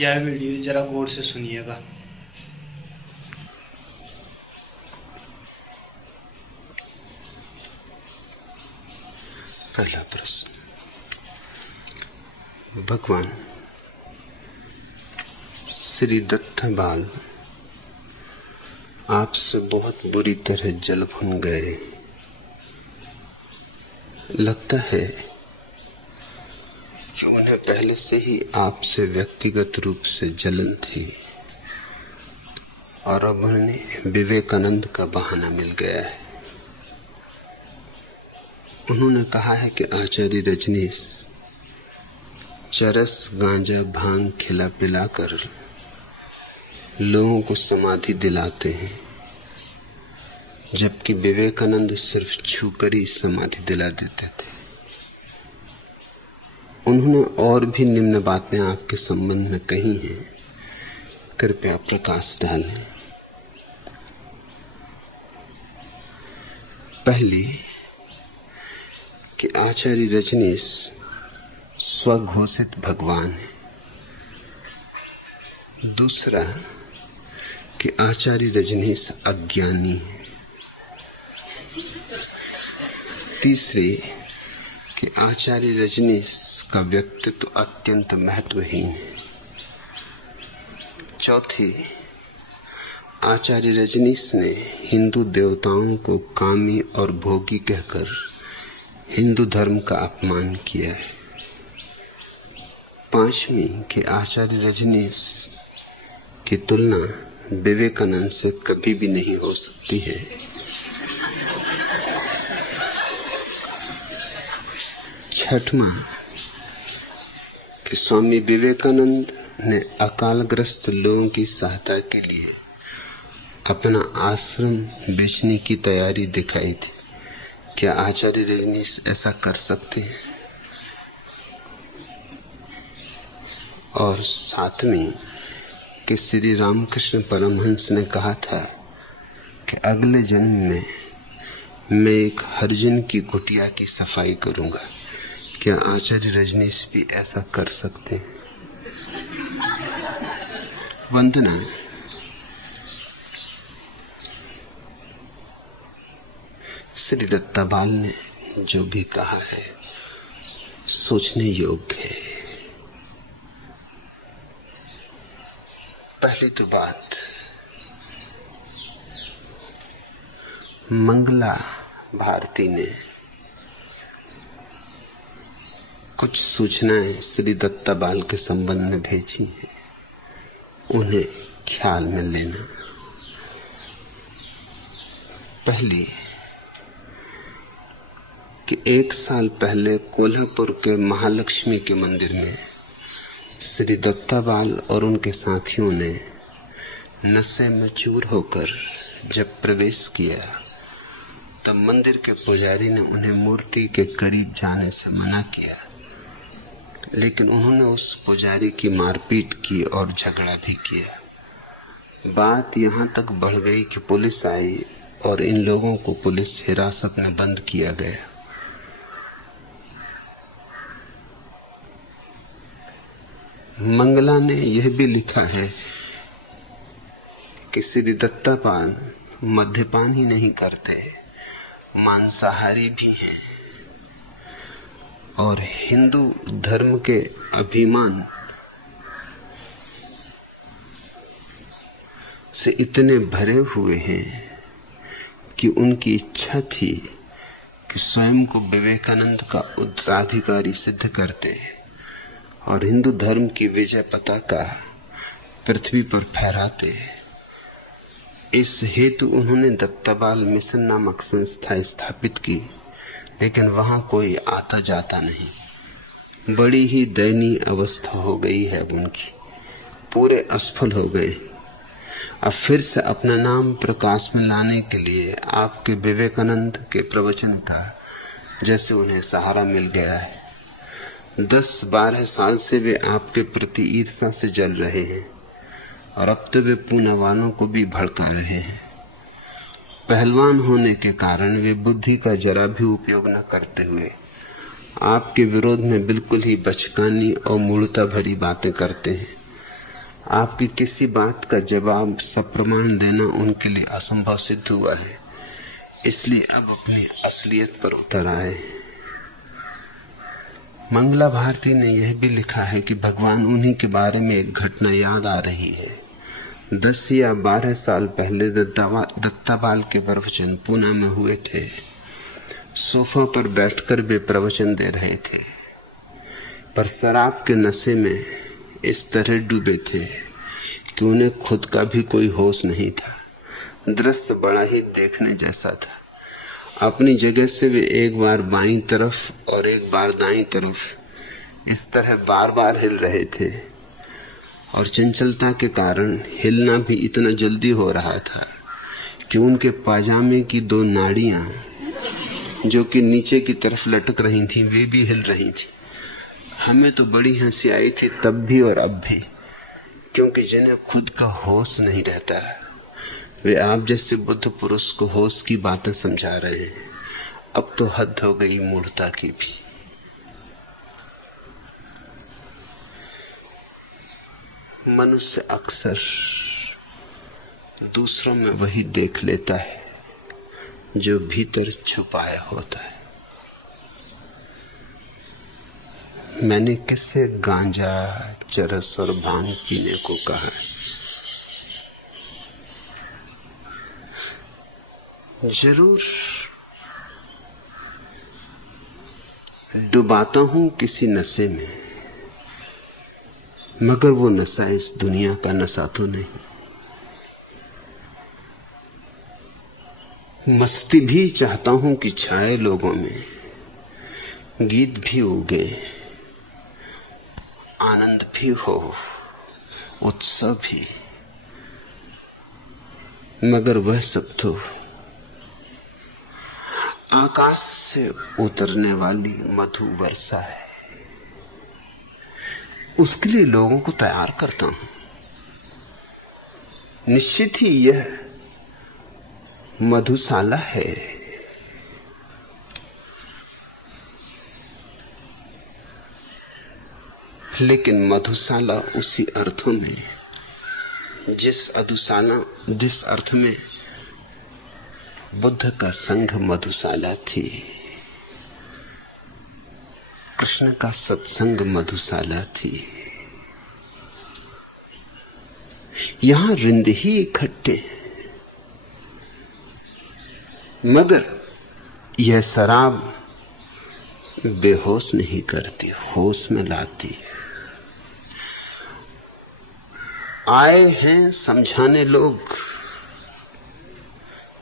यह वीडियो जरा गौर से सुनिएगा। पहला प्रश्न, भगवान श्री दत्ताबाल आपसे बहुत बुरी तरह जल भुन गए। लगता है कि उन्हें पहले से ही आपसे व्यक्तिगत रूप से जलन थी और अब उन्हें विवेकानंद का बहाना मिल गया है। उन्होंने कहा है कि आचार्य रजनीश चरस गांजा भांग खिला पिलाकर लोगों को समाधि दिलाते हैं, जबकि विवेकानंद सिर्फ छूकर ही समाधि दिला देते थे। उन्होंने और भी निम्न बातें आपके संबंध में कही हैं, कृपया प्रकाश डालें। पहली कि आचार्य रजनीश स्वघोषित भगवान है। दूसरा कि आचार्य रजनीश अज्ञानी है। तीसरी कि आचार्य रजनीश का व्यक्तित्व अत्यंत महत्वहीन है। चौथी, आचार्य रजनीश ने हिंदू देवताओं को कामी और भोगी कहकर हिंदू धर्म का अपमान किया है। पांचवी कि आचार्य रजनीश की तुलना विवेकानंद से कभी भी नहीं हो सकती है। छठवां कि स्वामी विवेकानंद ने अकालग्रस्त लोगों की सहायता के लिए अपना आश्रम बेचने की तैयारी दिखाई थी। क्या आचार्य रजनीश ऐसा कर सकते हैं? और सातवीं कि श्री रामकृष्ण परमहंस ने कहा था कि अगले जन्म में मैं एक हरिजन की कुटिया की सफाई करूंगा। क्या आचार्य रजनीश भी ऐसा कर सकते हैं? वंदना, श्री दत्ताबाल ने जो भी कहा है सोचने योग्य है। पहली तो बात, मंगला भारती ने कुछ सूचनाएं श्री दत्ताबाल के संबंध में भेजी हैं, उन्हें ख्याल में लेना। पहली कि 1 साल पहले कोल्हापुर के महालक्ष्मी के मंदिर में श्री दत्ताबाल और उनके साथियों ने नशे में चूर होकर जब प्रवेश किया तब मंदिर के पुजारी ने उन्हें मूर्ति के करीब जाने से मना किया, लेकिन उन्होंने उस पुजारी की मारपीट की और झगड़ा भी किया। बात यहां तक बढ़ गई कि पुलिस आई और इन लोगों को पुलिस हिरासत में बंद किया गया। मंगला ने यह भी लिखा है कि श्री दत्तापाल मद्यपान ही नहीं करते, मांसाहारी भी हैं और हिंदू धर्म के अभिमान से इतने भरे हुए हैं कि उनकी इच्छा थी कि स्वयं को विवेकानंद का उत्तराधिकारी सिद्ध करते और हिंदू धर्म की विजय पताका पृथ्वी पर फहराते। इस हेतु उन्होंने दत्ताबाल मिशन नामक संस्था स्थापित की, लेकिन वहां कोई आता जाता नहीं। बड़ी ही दयनीय अवस्था हो गई है उनकी, पूरे असफल हो गए। अब फिर से अपना नाम प्रकाश में लाने के लिए आपके विवेकानंद के प्रवचन का जैसे उन्हें सहारा मिल गया है। 10-12 साल से वे आपके प्रति ईर्ष्या से जल रहे हैं और अब तो वे पूना वालों को भी भड़का रहे हैं। पहलवान होने के कारण वे बुद्धि का जरा भी उपयोग न करते हुए आपके विरोध में बिल्कुल ही बचकानी और मूढ़ता भरी बातें करते हैं। आपकी किसी बात का जवाब सप्रमाण देना उनके लिए असंभव सिद्ध हुआ है, इसलिए अब अपनी असलियत पर उतर आए। मंगला भारती ने यह भी लिखा है कि भगवान उन्हीं के बारे में एक घटना याद आ रही है। 10 या 12 साल पहले दत्तापाल के प्रवचन पूना में हुए थे। सोफा पर बैठकर वे प्रवचन दे रहे थे, पर शराब के नशे में इस तरह डूबे थे कि उन्हें खुद का भी कोई होश नहीं था। दृश्य बड़ा ही देखने जैसा था। अपनी जगह से वे एक बार बाईं तरफ और एक बार दाईं तरफ इस तरह बार बार हिल रहे थे, और चंचलता के कारण हिलना भी इतना जल्दी हो रहा था कि उनके पाजामे की 2 नाड़ियां जो कि नीचे की तरफ लटक रही थीं, वे भी हिल रही थी। हमें तो बड़ी हंसी आई थी तब भी और अब भी, क्योंकि जिन्हें खुद का होश नहीं रहता वे आप जैसे बुद्ध पुरुष को होश की बातें समझा रहे हैं। अब तो हद हो गई मूर्खता की भी। मनुष्य अक्सर दूसरों में वही देख लेता है जो भीतर छुपाया होता है। मैंने किससे गांजा, चरस और भांग पीने को कहा है? जरूर डुबाता हूं किसी नशे में, मगर वो नशा इस दुनिया का नशा तो नहीं। मस्ती भी चाहता हूं कि छाए लोगों में, गीत भी उगे, आनंद भी हो, उत्सव भी, मगर वह सब तो आकाश से उतरने वाली मधु वर्षा है। उसके लिए लोगों को तैयार करता हूं। निश्चित ही यह मधुशाला है, लेकिन मधुशाला उसी अर्थों में जिस अर्थ में बुद्ध का संघ मधुशाला थी, कृष्ण का सत्संग मधुशाला थी। यहां रिंद ही इकट्ठे, मगर यह शराब बेहोश नहीं करती, होश में लाती। आए हैं समझाने लोग,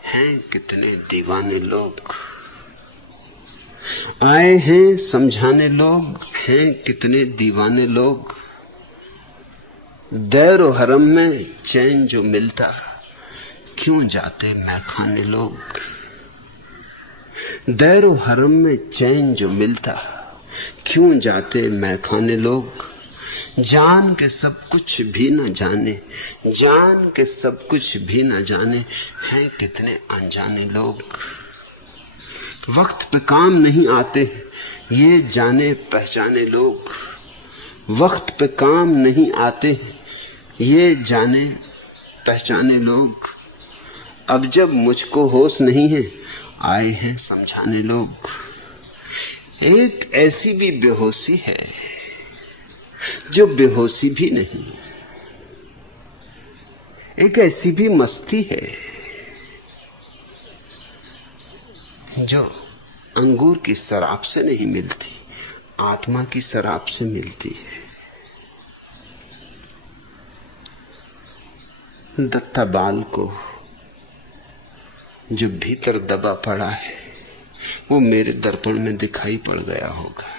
हैं कितने दीवाने लोग। आए हैं समझाने लोग, हैं कितने दीवाने लोग। दैरो हरम में चैन जो मिलता, क्यों जाते मैखाने लोग। दैरो हरम में चैन जो मिलता, क्यों जाते मैखाने लोग। जान के सब कुछ भी न जाने, जान के सब कुछ भी न जाने, हैं कितने अनजाने लोग। वक्त पे काम नहीं आते ये जाने पहचाने लोग। वक्त पे काम नहीं आते ये जाने पहचाने लोग। अब जब मुझको होश नहीं है, आए हैं समझाने लोग। एक ऐसी भी बेहोशी है जो बेहोशी भी नहीं, एक ऐसी भी मस्ती है जो अंगूर की शराब से नहीं मिलती, आत्मा की शराब से मिलती है। दत्ता बाल को जो भीतर दबा पड़ा है वो मेरे दर्पण में दिखाई पड़ गया होगा।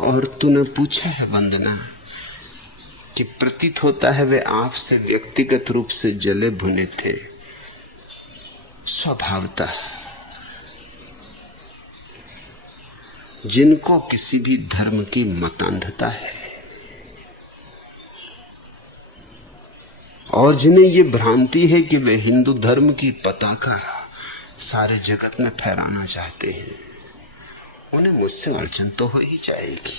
और तूने पूछा है वंदना कि प्रतीत होता है वे आपसे व्यक्तिगत रूप से जले भुने थे। स्वभावतः जिनको किसी भी धर्म की मतांधता है और जिन्हें ये भ्रांति है कि वे हिंदू धर्म की पताका सारे जगत में फहराना चाहते हैं, उन्हें मुझसे अड़चन तो हो ही जाएगी।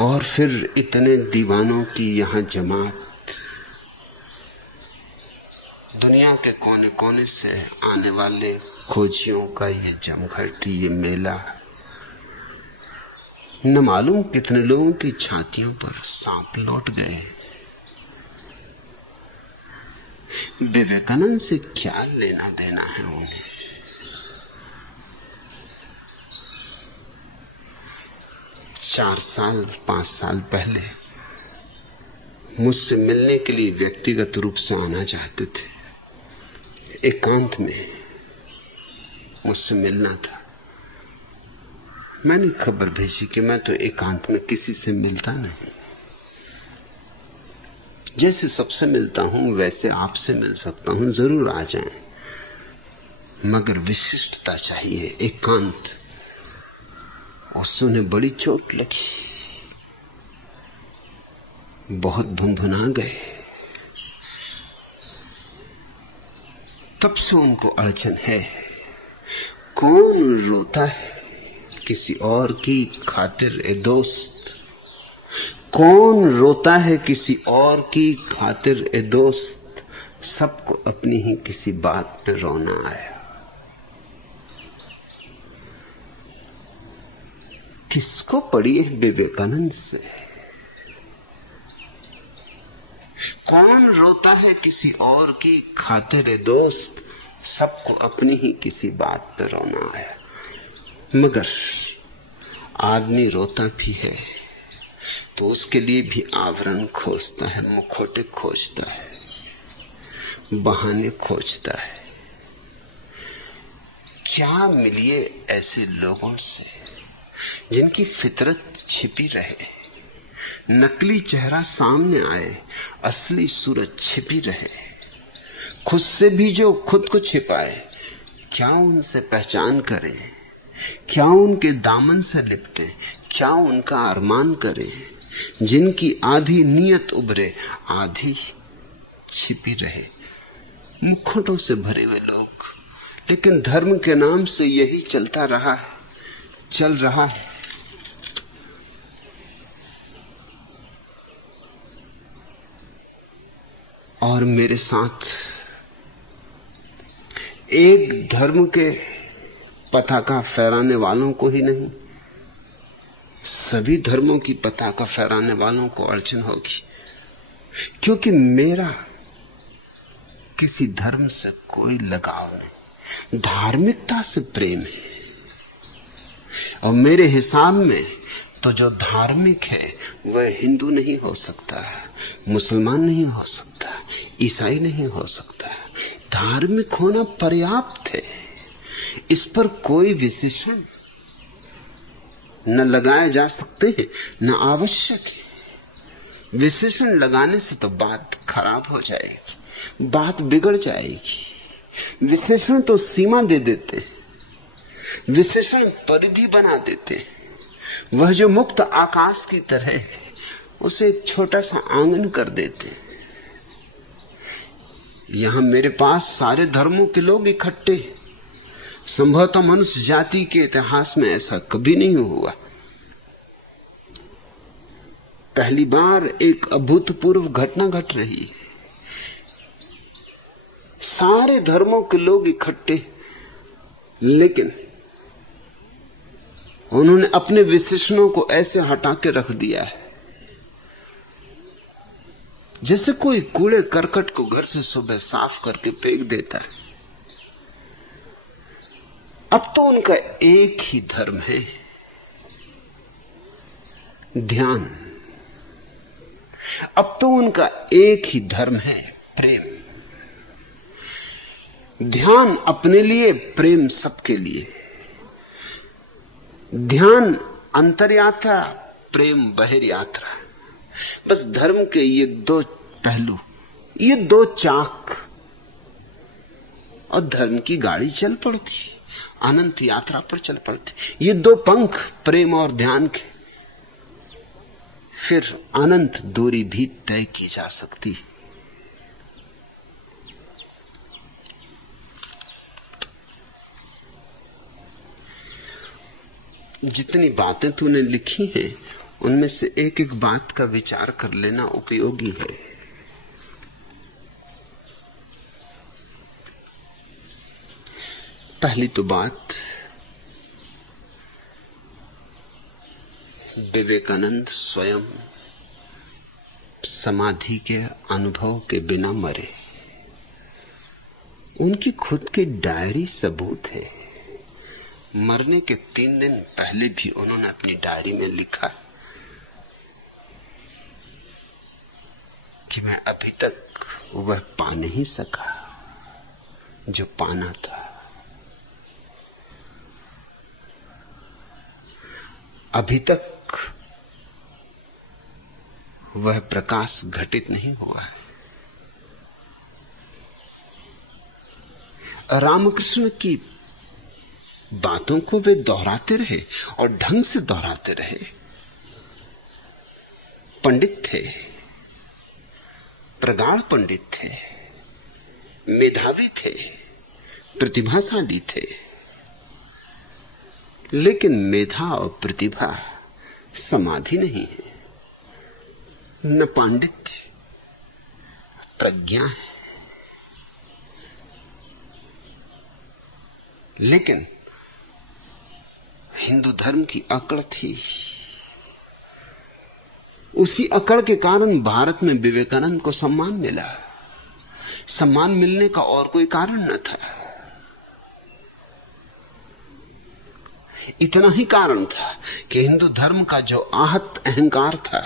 और फिर इतने दीवानों की यहां जमात, दुनिया के कोने कोने से आने वाले खोजियों का ये जमघट, ये मेला, न मालूम कितने लोगों की छातियों पर सांप लौट गए। विवेकानंद से क्या लेना देना है उन्हें? चार साल 5 साल पहले मुझसे मिलने के लिए व्यक्तिगत रूप से आना चाहते थे, एकांत में मुझसे मिलना था। मैंने खबर भेजी कि मैं तो एकांत में किसी से मिलता नहीं, जैसे सबसे मिलता हूं वैसे आपसे मिल सकता हूं, जरूर आ जाएं, मगर विशिष्टता चाहिए, एकांत। उससे उन्हें बड़ी चोट लगी, बहुत भुनभुना गए। तब से उनको अड़चन है। कौन रोता है किसी और की खातिर ए दोस्त? कौन रोता है किसी और की खातिर ए दोस्त? सबको अपनी ही किसी बात पे रोना आया। किसको पड़ी है विवेकानंद से? कौन रोता है किसी और की खातिर ए दोस्त? सबको अपनी ही किसी बात पे रोना आया। मगर आदमी रोता भी है तो उसके लिए भी आवरण खोजता है, मुखौटे खोजता है, बहाने खोजता है। क्या मिलिए ऐसे लोगों से जिनकी फितरत छिपी रहे, नकली चेहरा सामने आए, असली सूरत छिपी रहे, खुद से भी जो खुद को छिपाए। क्या उनसे पहचान करें, क्या उनके दामन से लिपटे, क्या उनका अरमान करें, जिनकी आधी नीयत उभरे, आधी छिपी रहे। मुखौटों से भरे हुए लोग, लेकिन धर्म के नाम से यही चलता रहा है, चल रहा है। और मेरे साथ एक धर्म के पताका फहराने वालों को ही नहीं, सभी धर्मों की पताका फहराने वालों को अड़चन होगी, क्योंकि मेरा किसी धर्म से कोई लगाव नहीं, धार्मिकता से प्रेम है। और मेरे हिसाब में तो जो धार्मिक है वह हिंदू नहीं हो सकता, मुसलमान नहीं हो सकता, ईसाई नहीं हो सकता। धार्मिक होना पर्याप्त है, इस पर कोई विशेषण न लगाए जा सकते हैं, न आवश्यक है। विशेषण लगाने से तो बात खराब हो जाएगी, बात बिगड़ जाएगी। विशेषण तो सीमा दे देते, विशेषण परिधि बना देते। वह जो मुक्त आकाश की तरह है उसे एक छोटा सा आंगन कर देते। यहां मेरे पास सारे धर्मों के लोग इकट्ठे, संभवतः मनुष्य जाति के इतिहास में ऐसा कभी नहीं हुआ। पहली बार एक अभूतपूर्व घटना घट रही है। सारे धर्मों के लोग इकट्ठे, लेकिन उन्होंने अपने विशेषणों को ऐसे हटा के रख दिया है जैसे कोई कूड़े करकट को घर से सुबह साफ करके फेंक देता है। अब तो उनका एक ही धर्म है, ध्यान। अब तो उनका एक ही धर्म है, प्रेम। ध्यान अपने लिए, प्रेम सबके लिए। ध्यान अंतर यात्रा, प्रेम बहिर यात्रा। बस धर्म के ये दो पहलू, ये दो चाक, और धर्म की गाड़ी चल पड़ती, अनंत यात्रा पर चल पड़ती। ये दो पंख, प्रेम और ध्यान के, फिर अनंत दूरी भी तय की जा सकती। जितनी बातें तूने लिखी हैं उनमें से एक एक बात का विचार कर लेना उपयोगी है। पहली तो बात, विवेकानंद स्वयं समाधि के अनुभव के बिना मरे। उनकी खुद की डायरी सबूत है। मरने के 3 दिन पहले भी उन्होंने अपनी डायरी में लिखा कि मैं अभी तक वह पा नहीं सका जो पाना था। अभी तक वह प्रकाश घटित नहीं हुआ है। रामकृष्ण की बातों को वे दोहराते रहे और ढंग से दोहराते रहे। पंडित थे, प्रगाढ़ पंडित थे, मेधावी थे, प्रतिभाशाली थे, लेकिन मेधा और प्रतिभा समाधि नहीं है, न पांडित्य, प्रज्ञा है। लेकिन हिंदू धर्म की अकड़ थी। उसी अकड़ के कारण भारत में विवेकानंद को सम्मान मिला। सम्मान मिलने का और कोई कारण न था। इतना ही कारण था कि हिंदू धर्म का जो आहत अहंकार था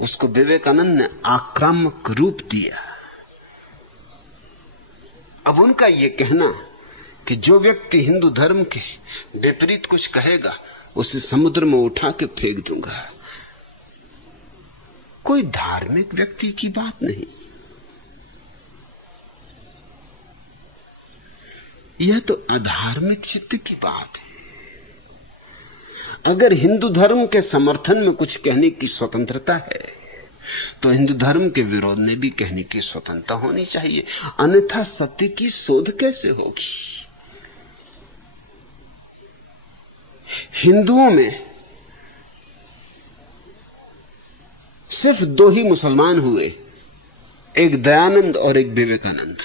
उसको विवेकानंद ने आक्रामक रूप दिया। अब उनका यह कहना कि जो व्यक्ति हिंदू धर्म के विपरीत कुछ कहेगा उसे समुद्र में उठा के फेंक दूंगा, कोई धार्मिक व्यक्ति की बात नहीं। यह तो अधार्मिक चित्त की बात है। अगर हिंदू धर्म के समर्थन में कुछ कहने की स्वतंत्रता है तो हिंदू धर्म के विरोध में भी कहने की स्वतंत्रता होनी चाहिए, अन्यथा सत्य की शोध कैसे होगी? हिंदुओं में सिर्फ 2 ही मुसलमान हुए, एक दयानंद और एक विवेकानंद।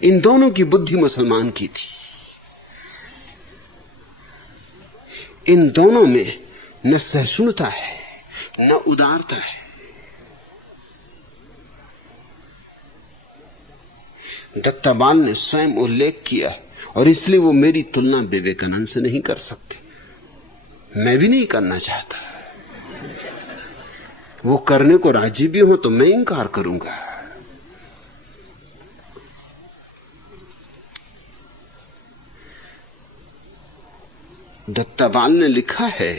इन दोनों की बुद्धि मुसलमान की थी। इन दोनों में न सहिष्णुता है न उदारता है। दत्ताबाल ने स्वयं उल्लेख किया और इसलिए वो मेरी तुलना विवेकानंद से नहीं कर सकते। मैं भी नहीं करना चाहता। वो करने को राजी भी हो तो मैं इंकार करूंगा। दत्ताबाल ने लिखा है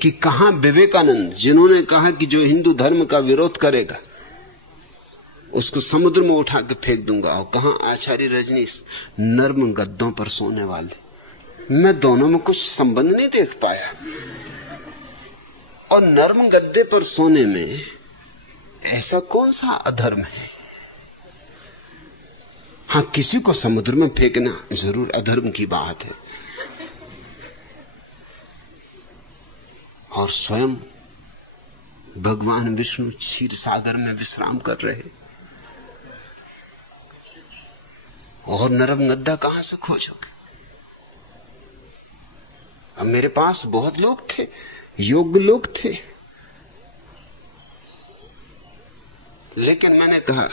कि कहां विवेकानंद, जिन्होंने कहा कि जो हिंदू धर्म का विरोध करेगा उसको समुद्र में उठा के फेंक दूंगा, और कहां आचार्य रजनीश, नर्म गद्दों पर सोने वाले। मैं दोनों में कुछ संबंध नहीं देख पाया। और नर्म गद्दे पर सोने में ऐसा कौन सा अधर्म है? हां, किसी को समुद्र में फेंकना जरूर अधर्म की बात है। और स्वयं भगवान विष्णु क्षीर सागर में विश्राम कर रहे, और नरम गद्दा कहां से खोजोगे? अब मेरे पास बहुत लोग थे, योग्य लोग थे, लेकिन मैंने कहा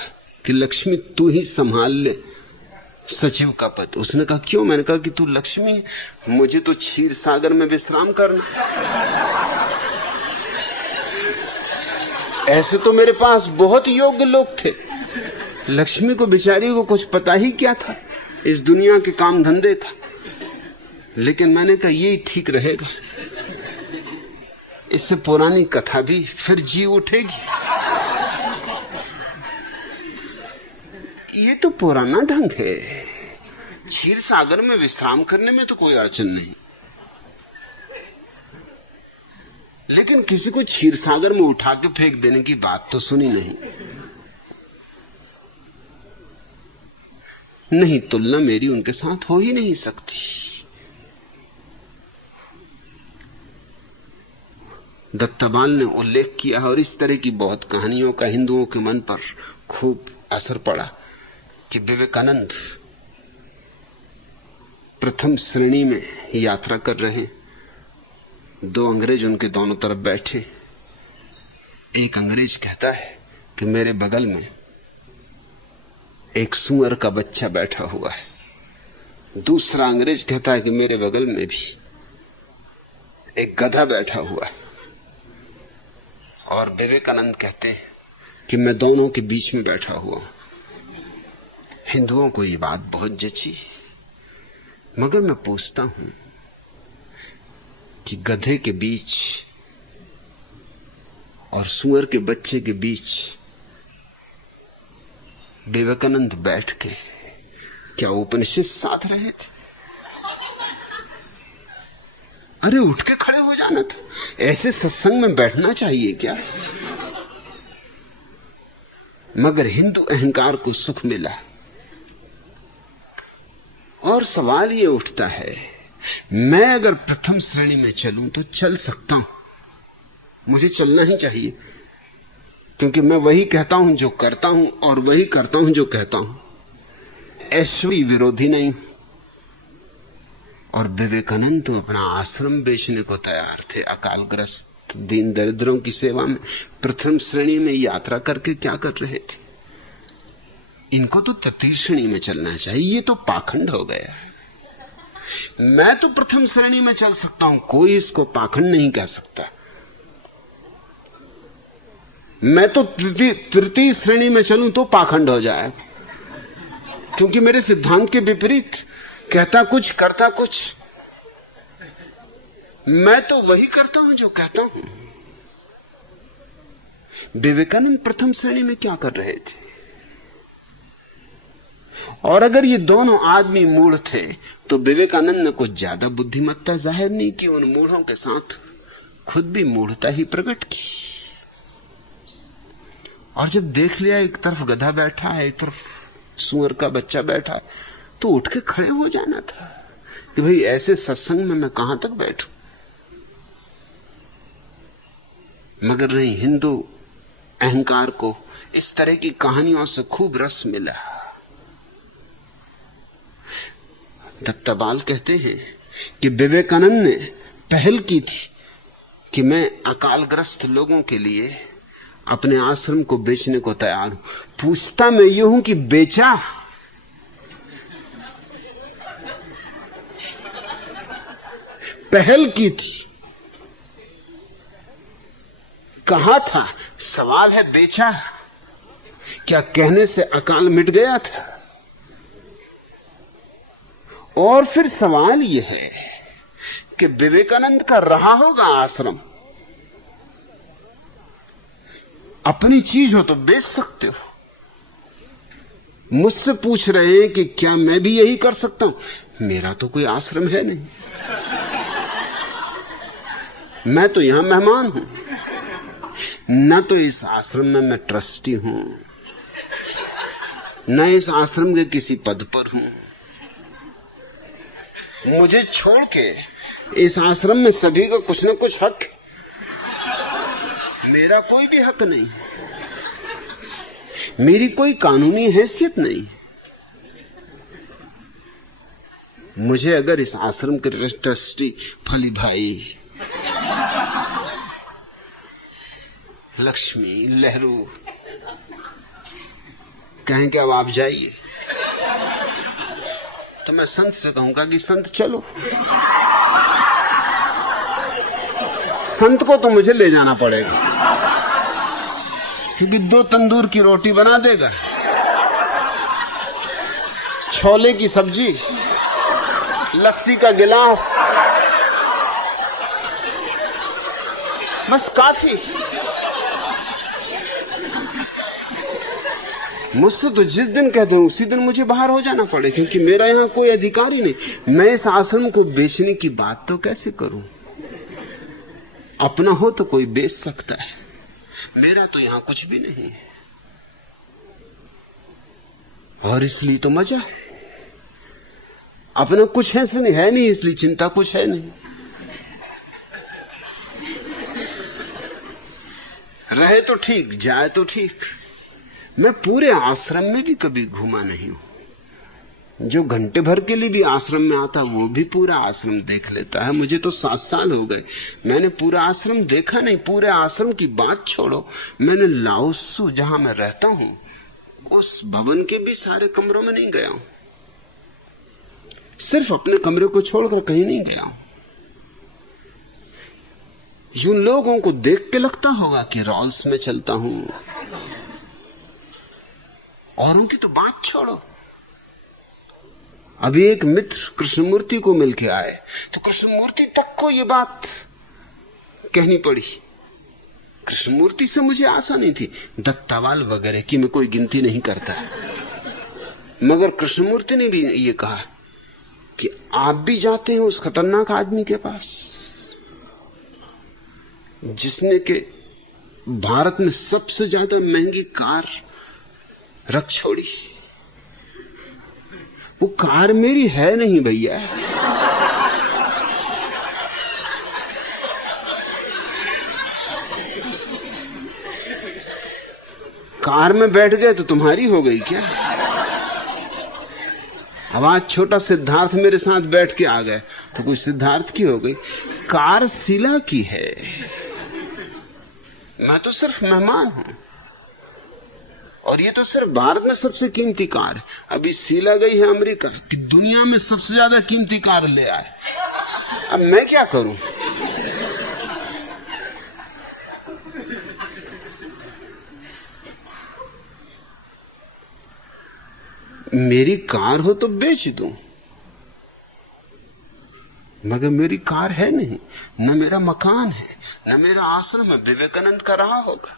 कि लक्ष्मी तू ही संभाल ले सचिव का पद। उसने कहा क्यों? मैंने कहा कि तू लक्ष्मी, मुझे तो क्षीर सागर में विश्राम करना। ऐसे तो मेरे पास बहुत योग्य लोग थे। लक्ष्मी को बेचारी को कुछ पता ही क्या था इस दुनिया के काम धंधे का। लेकिन मैंने कहा यही ठीक रहेगा, इससे पुरानी कथा भी फिर जी उठेगी। ये तो पुराना ढंग है। क्षीर सागर में विश्राम करने में तो कोई अड़चन नहीं, लेकिन किसी को क्षीर सागर में उठा के फेंक देने की बात तो सुनी नहीं। नहीं, तुलना मेरी उनके साथ हो ही नहीं सकती। दत्ताबाल ने उल्लेख किया और इस तरह की बहुत कहानियों का हिंदुओं के मन पर खूब असर पड़ा कि विवेकानंद प्रथम श्रेणी में यात्रा कर रहे हैं। दो अंग्रेज उनके दोनों तरफ बैठे। एक अंग्रेज कहता है कि मेरे बगल में एक सूअर का बच्चा बैठा हुआ है। दूसरा अंग्रेज कहता है कि मेरे बगल में भी एक गधा बैठा हुआ है। और विवेकानंद कहते हैं कि मैं दोनों के बीच में बैठा हुआ हूं। हिंदुओं को ये बात बहुत जची, मगर मैं पूछता हूं कि गधे के बीच और सूअर के बच्चे के बीच विवेकानंद बैठ के क्या उपनिषद साध रहे थे? अरे उठ के खड़े हो जाना था। ऐसे सत्संग में बैठना चाहिए क्या? मगर हिंदू अहंकार को सुख मिला। और सवाल ये उठता है, मैं अगर प्रथम श्रेणी में चलूं तो चल सकता हूं, मुझे चलना ही चाहिए, क्योंकि मैं वही कहता हूं जो करता हूं और वही करता हूं जो कहता हूं। ऐश्वर्य विरोधी नहीं। और विवेकानंद तो अपना आश्रम बेचने को तैयार थे। अकालग्रस्त दीन दरिद्रों की सेवा में प्रथम श्रेणी में यात्रा करके क्या कर रहे थे? इनको तो तृतीय श्रेणी में चलना चाहिए। ये तो पाखंड हो गया। मैं तो प्रथम श्रेणी में चल सकता हूं, कोई इसको पाखंड नहीं कह सकता। मैं तो तृतीय श्रेणी में चलूं तो पाखंड हो जाए, क्योंकि मेरे सिद्धांत के विपरीत, कहता कुछ करता कुछ। मैं तो वही करता हूं जो कहता हूं। विवेकानंद प्रथम श्रेणी में क्या कर रहे थे? और अगर ये दोनों आदमी मूढ़ थे तो विवेकानंद ने कुछ ज्यादा बुद्धिमत्ता जाहिर नहीं की, उन मूढ़ों के साथ खुद भी मूढ़ता ही प्रकट की। और जब देख लिया एक तरफ गधा बैठा है, एक तरफ सूअर का बच्चा बैठा, तो उठ के खड़े हो जाना था कि भाई ऐसे सत्संग में मैं कहां तक बैठूं। मगर नहीं, हिंदू अहंकार को इस तरह की कहानियों से खूब रस मिला। दत्ताबाल कहते हैं कि विवेकानंद ने पहल की थी कि मैं अकालग्रस्त लोगों के लिए अपने आश्रम को बेचने को तैयार हूं। पूछता मैं ये हूं कि बेचा? पहल की थी, कहा था? सवाल है बेचा? क्या कहने से अकाल मिट गया था? और फिर सवाल यह है कि विवेकानंद का रहा होगा आश्रम। अपनी चीज हो तो बेच सकते हो। मुझसे पूछ रहे हैं कि क्या मैं भी यही कर सकता हूं? मेरा तो कोई आश्रम है नहीं, मैं तो यहां मेहमान हूं। न तो इस आश्रम में मैं ट्रस्टी हूं, न इस आश्रम के किसी पद पर हूं। मुझे छोड़ के इस आश्रम में सभी का कुछ न कुछ हक है, मेरा कोई भी हक नहीं, मेरी कोई कानूनी हैसियत नहीं। मुझे अगर इस आश्रम के ट्रस्टी फली भाई, लक्ष्मी, लहरू कहें कि अब आप जाइए, तो मैं संत से कहूंगा कि संत चलो। संत को तो मुझे ले जाना पड़ेगा, क्योंकि 2 तंदूर की रोटी बना देगा, छोले की सब्जी, लस्सी का गिलास, बस काफी। मुझसे तो जिस दिन कहते हैं उसी दिन मुझे बाहर हो जाना पड़े, क्योंकि मेरा यहां कोई अधिकार ही नहीं। मैं इस आश्रम को बेचने की बात तो कैसे करूं? अपना हो तो कोई बेच सकता है, मेरा तो यहां कुछ भी नहीं है। और इसलिए तो मजा है, अपना कुछ है नहीं, इसलिए चिंता कुछ है नहीं। रहे तो ठीक, जाए तो ठीक। मैं पूरे आश्रम में भी कभी घूमा नहीं हूं। जो घंटे भर के लिए भी आश्रम में आता वो भी पूरा आश्रम देख लेता है। मुझे तो 7 साल हो गए, मैंने पूरा आश्रम देखा नहीं। पूरे आश्रम की बात छोड़ो, मैंने लाओसू जहां मैं रहता हूं उस भवन के भी सारे कमरों में नहीं गया हूं। सिर्फ अपने कमरे को छोड़कर कहीं नहीं गया हूं। यूं लोगों को देख के लगता होगा कि रॉल्स में चलता हूं। औरों की तो बात छोड़ो। अभी एक मित्र कृष्णमूर्ति को मिलके आए तो कृष्णमूर्ति तक को ये बात कहनी पड़ी। कृष्णमूर्ति से मुझे आशा नहीं थी, दत्तावाल वगैरह की मैं कोई गिनती नहीं करता, मगर कृष्णमूर्ति ने भी ये कहा कि आप भी जाते हैं उस खतरनाक आदमी के पास जिसने के भारत में सबसे ज्यादा महंगी कार रख छोड़ी। वो कार मेरी है नहीं भैया, कार में बैठ गए तो तुम्हारी हो गई क्या? अब आज छोटा सिद्धार्थ मेरे साथ बैठ के आ गए तो कुछ सिद्धार्थ की हो गई। कार शीला की है, मैं तो सिर्फ मेहमान हूं। और ये तो सिर्फ भारत में सबसे कीमती कार है। अभी शीला गई है अमेरिका कि दुनिया में सबसे ज्यादा कीमती कार ले आए। अब मैं क्या करूं? मेरी कार हो तो बेच दूं, मगर मेरी कार है नहीं, न मेरा मकान है, न मेरा आश्रम है। विवेकानंद का रहा होगा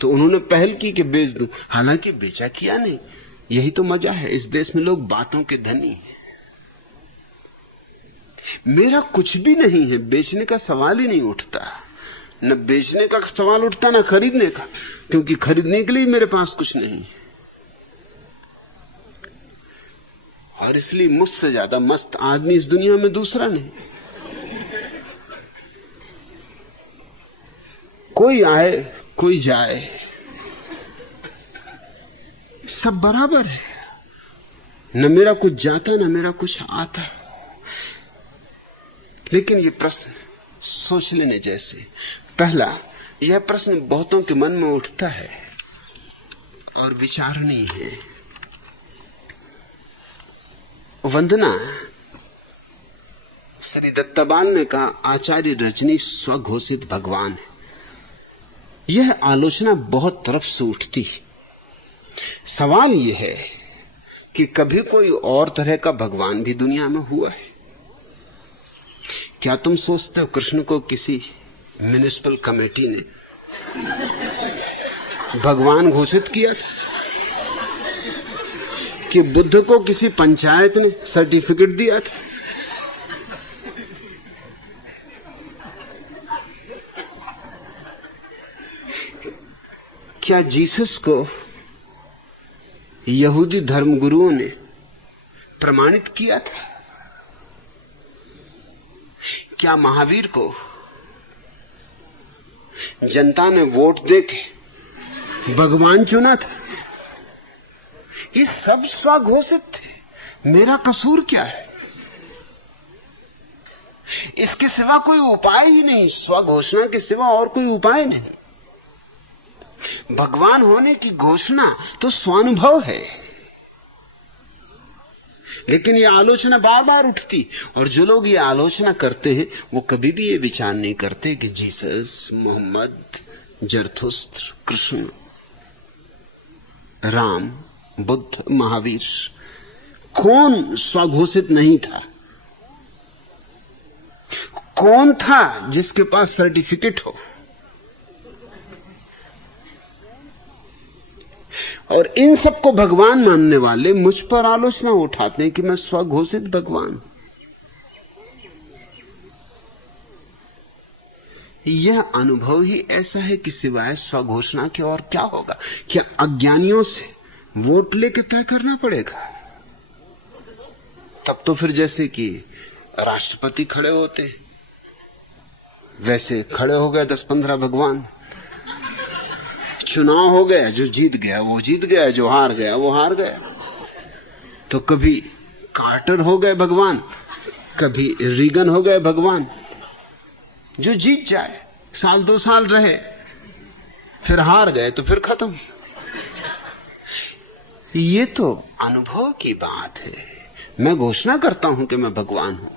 तो उन्होंने पहल की कि बेच दूं, हालांकि बेचा किया नहीं। यही तो मजा है, इस देश में लोग बातों के धनी हैं। मेरा कुछ भी नहीं है, बेचने का सवाल ही नहीं उठता। न बेचने का सवाल उठता न खरीदने का, क्योंकि खरीदने के लिए मेरे पास कुछ नहीं है। और इसलिए मुझसे ज्यादा मस्त आदमी इस दुनिया में दूसरा नहीं। कोई आए कोई जाए, सब बराबर है। न मेरा कुछ जाता न मेरा कुछ आता। लेकिन ये प्रश्न सोच लेने जैसे। पहला, यह प्रश्न बहुतों के मन में उठता है और विचारणीय है। वंदना, श्री दत्ताबान ने कहा आचार्य रजनी स्वघोषित भगवान है। यह आलोचना बहुत तरफ से उठती है। सवाल यह है कि कभी कोई और तरह का भगवान भी दुनिया में हुआ है? क्या तुम सोचते हो कृष्ण को किसी म्युनिसिपल कमेटी ने भगवान घोषित किया था? कि बुद्ध को किसी पंचायत ने सर्टिफिकेट दिया था? क्या जीसस को यहूदी धर्मगुरुओं ने प्रमाणित किया था? क्या महावीर को जनता ने वोट देके भगवान चुना था? ये सब स्वघोषित थे। मेरा कसूर क्या है? इसके सिवा कोई उपाय ही नहीं। स्वघोषणा के सिवा और कोई उपाय नहीं। भगवान होने की घोषणा तो स्वानुभव है। लेकिन ये आलोचना बार बार उठती, और जो लोग ये आलोचना करते हैं वो कभी भी ये विचार नहीं करते कि जीसस, मोहम्मद, जरथुस्त्र, कृष्ण, राम, बुद्ध, महावीर, कौन स्वघोषित नहीं था? कौन था जिसके पास सर्टिफिकेट हो? और इन सबको भगवान मानने वाले मुझ पर आलोचना उठाते हैं कि मैं स्वघोषित भगवान। यह अनुभव ही ऐसा है कि सिवाय स्वघोषणा के और क्या होगा? क्या अज्ञानियों से वोट लेके तय करना पड़ेगा? तब तो फिर जैसे कि राष्ट्रपति खड़े होते वैसे खड़े हो गए 10-15 भगवान चुनाव हो गया, जो जीत गया वो जीत गया, जो हार गया वो हार गया। तो कभी कार्टर हो गए भगवान, कभी रीगन हो गए भगवान। जो जीत जाए, साल 2 साल रहे, फिर हार गए तो फिर खत्म। ये तो अनुभव की बात है। मैं घोषणा करता हूं कि मैं भगवान हूं,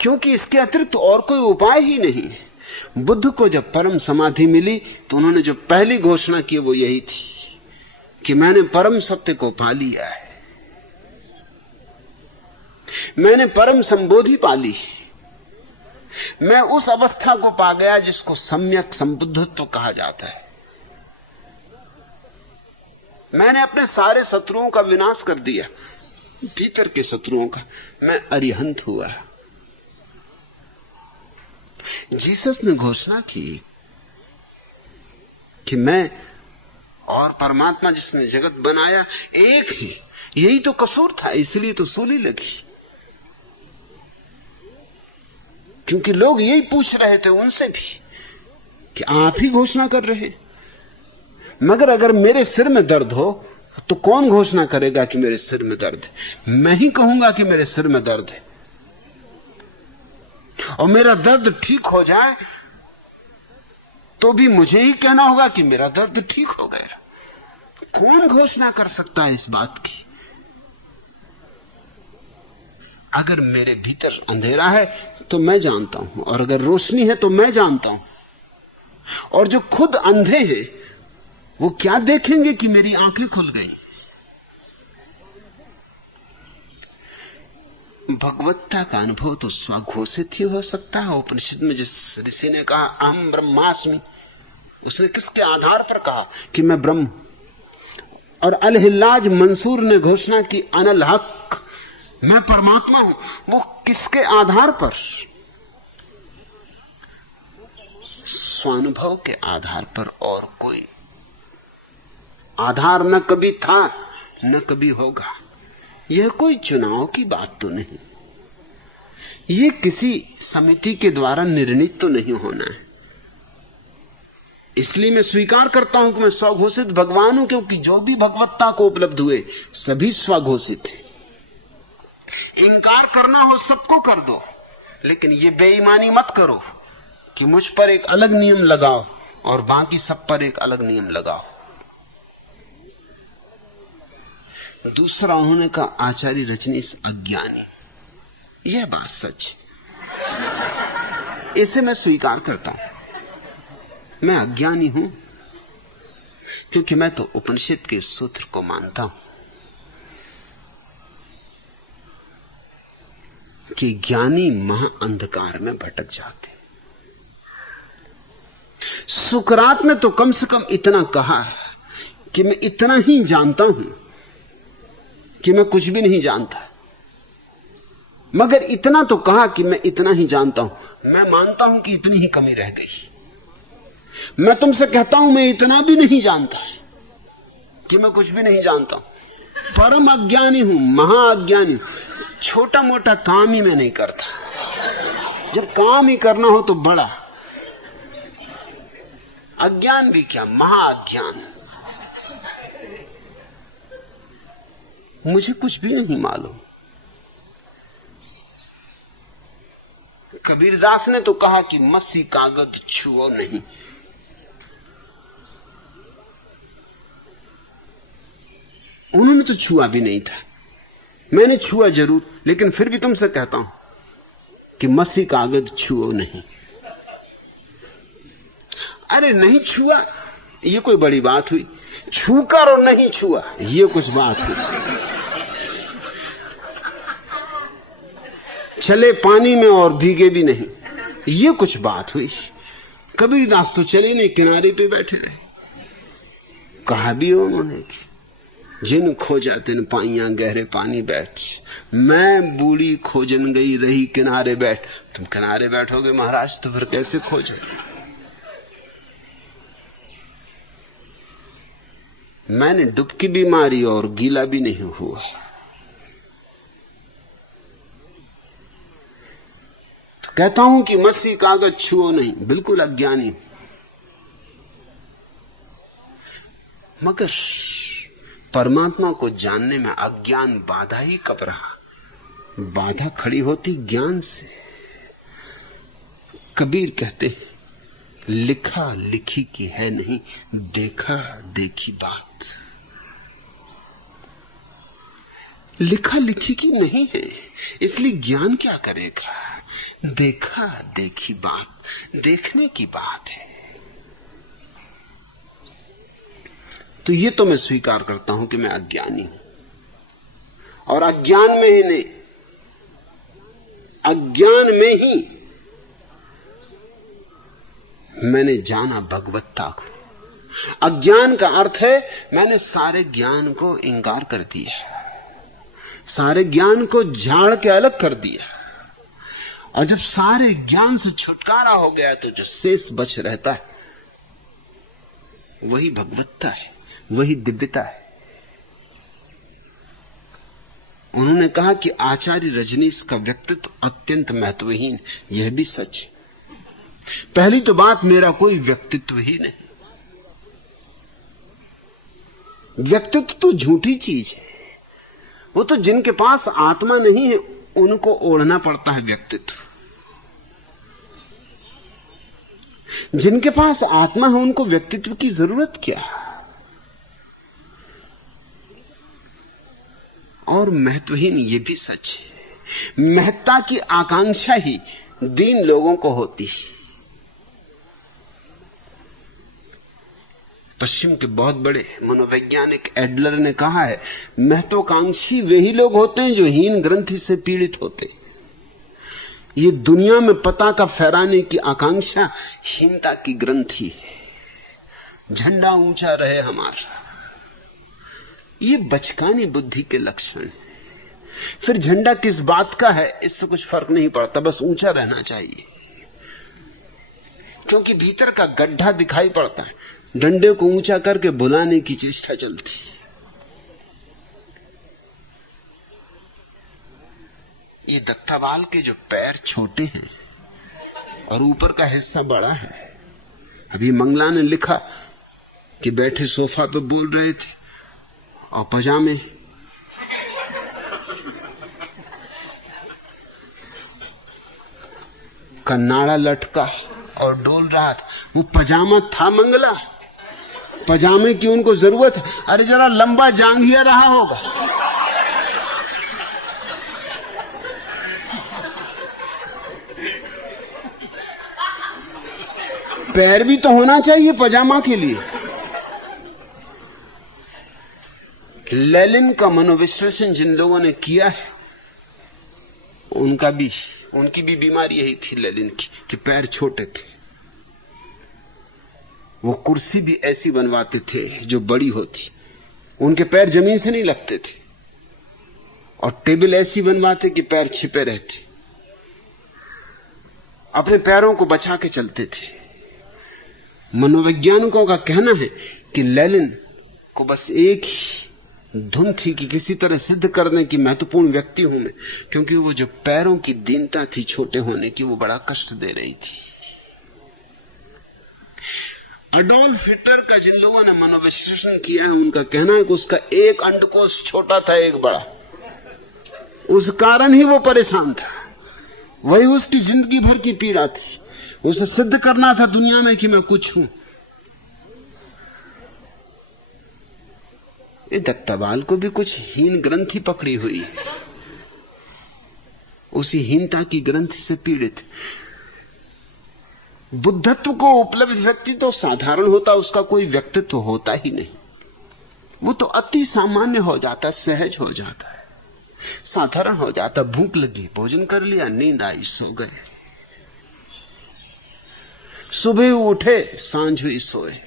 क्योंकि इसके अतिरिक्त और कोई उपाय ही नहीं है। बुद्ध को जब परम समाधि मिली तो उन्होंने जो पहली घोषणा की वो यही थी कि मैंने परम सत्य को पा लिया है, मैंने परम संबोधि पा ली, मैं उस अवस्था को पा गया जिसको सम्यक संबुद्धत्व कहा जाता है। मैंने अपने सारे शत्रुओं का विनाश कर दिया, भीतर के शत्रुओं का। मैं अरिहंत हुआ। जीसस ने घोषणा की कि मैं और परमात्मा जिसने जगत बनाया एक है। यही तो कसूर था, इसलिए तो सूली लगी। क्योंकि लोग यही पूछ रहे थे उनसे भी कि आप ही घोषणा कर रहे हैं। मगर अगर मेरे सिर में दर्द हो तो कौन घोषणा करेगा कि मेरे सिर में दर्द है? मैं ही कहूंगा कि मेरे सिर में दर्द है, और मेरा दर्द ठीक हो जाए तो भी मुझे ही कहना होगा कि मेरा दर्द ठीक हो गया। कौन घोषणा कर सकता है इस बात की? अगर मेरे भीतर अंधेरा है तो मैं जानता हूं, और अगर रोशनी है तो मैं जानता हूं। और जो खुद अंधे हैं वो क्या देखेंगे कि मेरी आंखें खुल गई? भगवत्ता का अनुभव तो स्वघोषित ही हो सकता है। उपनिषद में जिस ऋषि ने कहा अहम ब्रह्मास्मि, उसने किसके आधार पर कहा कि मैं ब्रह्म? और अल हिल्लाज मंसूर ने घोषणा की अनल हक, मैं परमात्मा हूं। वो किसके आधार पर? स्वानुभव के आधार पर। और कोई आधार न कभी था न कभी होगा। यह कोई चुनाव की बात तो नहीं, यह किसी समिति के द्वारा निर्णित तो नहीं होना है। इसलिए मैं स्वीकार करता हूं कि मैं स्वघोषित भगवान हूं, क्योंकि जो भी भगवत्ता को उपलब्ध हुए सभी स्वघोषित है। इंकार करना हो सबको कर दो, लेकिन यह बेईमानी मत करो कि मुझ पर एक अलग नियम लगाओ और बाकी सब पर एक अलग नियम लगाओ। दूसरा उन्होंने कहा आचार्य रजनीश अज्ञानी। यह बात सच, इसे मैं स्वीकार करता हूं। मैं अज्ञानी हूं क्योंकि मैं तो उपनिषद के सूत्र को मानता हूं कि ज्ञानी महा अंधकार में भटक जाते। सुकरात ने तो कम से कम इतना कहा कि मैं इतना ही जानता हूं कि मैं कुछ भी नहीं जानता। मगर इतना तो कहा कि मैं इतना ही जानता हूं। मैं मानता हूं कि इतनी ही कमी रह गई। मैं तुमसे कहता हूं मैं इतना भी नहीं जानता कि मैं कुछ भी नहीं जानता हूं। परम अज्ञानी हूं, महाअज्ञानी। छोटा मोटा काम ही मैं नहीं करता। जब काम ही करना हो तो बड़ा अज्ञान भी क्या, महाअज्ञान। मुझे कुछ भी नहीं मालूम। कबीरदास ने तो कहा कि मसी कागज छुओ नहीं। उन्होंने तो छुआ भी नहीं था, मैंने छुआ जरूर, लेकिन फिर भी तुमसे कहता हूं कि मसी कागज छुओ नहीं। अरे नहीं छुआ ये कोई बड़ी बात हुई? छूकर और नहीं छुआ ये कुछ बात हुई? चले पानी में और भीगे भी नहीं ये कुछ बात हुई? कबीरदास तो चले नहीं, किनारे पे बैठे रहे। कहा भी उन्होंने जिन खोजा तिन पाइया गहरे पानी बैठ, मैं बूढ़ी खोजन गई रही किनारे बैठ। तुम किनारे बैठोगे महाराज तो फिर कैसे खोजो? मैंने डुबकी भी मारी और गीला भी नहीं हुआ। तो कहता हूं कि मसी कागज छुओ नहीं, बिल्कुल अज्ञानी। मगर परमात्मा को जानने में अज्ञान बाधा ही कब रहा? बाधा खड़ी होती ज्ञान से। कबीर कहते लिखा लिखी की है नहीं, देखा देखी बात। लिखा लिखी की नहीं है, इसलिए ज्ञान क्या करेगा? देखा देखी बात, देखने की बात है। तो ये तो मैं स्वीकार करता हूं कि मैं अज्ञानी हूं, और अज्ञान में ही नहीं, अज्ञान में ही मैंने जाना भगवत्ता को। अज्ञान का अर्थ है मैंने सारे ज्ञान को इंकार कर दिया, सारे ज्ञान को झाड़ के अलग कर दिया। और जब सारे ज्ञान से छुटकारा हो गया तो जो शेष बच रहता है वही भगवत्ता है, वही दिव्यता है। उन्होंने कहा कि आचार्य रजनीश का व्यक्तित्व अत्यंत महत्वहीन। यह भी सच है। पहली तो बात, मेरा कोई व्यक्तित्व ही नहीं। व्यक्तित्व तो झूठी चीज है। वो तो जिनके पास आत्मा नहीं है उनको ओढ़ना पड़ता है व्यक्तित्व। जिनके पास आत्मा है उनको व्यक्तित्व की जरूरत क्या? और महत्वहीन ये भी सच है। महत्ता की आकांक्षा ही दीन लोगों को होती है। पश्चिम के बहुत बड़े मनोवैज्ञानिक एडलर ने कहा है, महत्वाकांक्षी वे ही लोग होते हैं जो हीन ग्रंथि से पीड़ित होते हैं। ये दुनिया में पता का फहराने की आकांक्षा हीनता की ग्रंथि है। झंडा ऊंचा रहे हमारा, ये बचकानी बुद्धि के लक्षण है। फिर झंडा किस बात का है इससे कुछ फर्क नहीं पड़ता, बस ऊंचा रहना चाहिए, क्योंकि भीतर का गड्ढा दिखाई पड़ता है। डंडे को ऊंचा करके बुलाने की चेष्टा चलती। ये दत्तावाल के जो पैर छोटे हैं और ऊपर का हिस्सा बड़ा है। अभी मंगला ने लिखा कि बैठे सोफा पे बोल रहे थे और पजामे का नाड़ा लटका और डोल रहा था। वो पजामा था मंगला, पजामे की उनको जरूरत है। अरे जरा लंबा जांघिया रहा होगा। पैर भी तो होना चाहिए पजामा के लिए। लेनिन का मनोविश्लेषण जिन लोगों ने किया है उनकी भी बीमारी यही थी लेनिन की, कि पैर छोटे थे। वो कुर्सी भी ऐसी बनवाते थे जो बड़ी होती, उनके पैर जमीन से नहीं लगते थे, और टेबल ऐसी बनवाते कि पैर छिपे रहते, अपने पैरों को बचा के चलते थे। मनोवैज्ञानिकों का कहना है कि लेनिन को बस एक ही धुन थी कि किसी तरह सिद्ध करने की महत्वपूर्ण व्यक्ति हूं मैं, क्योंकि वो जो पैरों की दीनता थी छोटे होने की, वो बड़ा कष्ट दे रही थी। अडोल्फ हिटलर का जिन लोगों ने मनोविश्लेषण किया है उनका कहना है कि उसका एक अंडकोश छोटा था, एक बड़ा। उस कारण ही वो परेशान था, वही उसकी जिंदगी भर की पीड़ा थी। उसे सिद्ध करना था दुनिया में कि मैं कुछ हूं। ये दत्तावाल को भी कुछ हीन ग्रंथि पकड़ी हुई, उसी हीनता की ग्रंथि से पीड़ित। बुद्धत्व को उपलब्ध व्यक्ति तो साधारण होता, उसका कोई व्यक्तित्व होता ही नहीं। वो तो अति सामान्य हो जाता, सहज हो जाता है, साधारण हो जाता। भूख लगी, भोजन कर लिया, नींद आई, सो गए। सुबह उठे, सांझ हुई, सोए।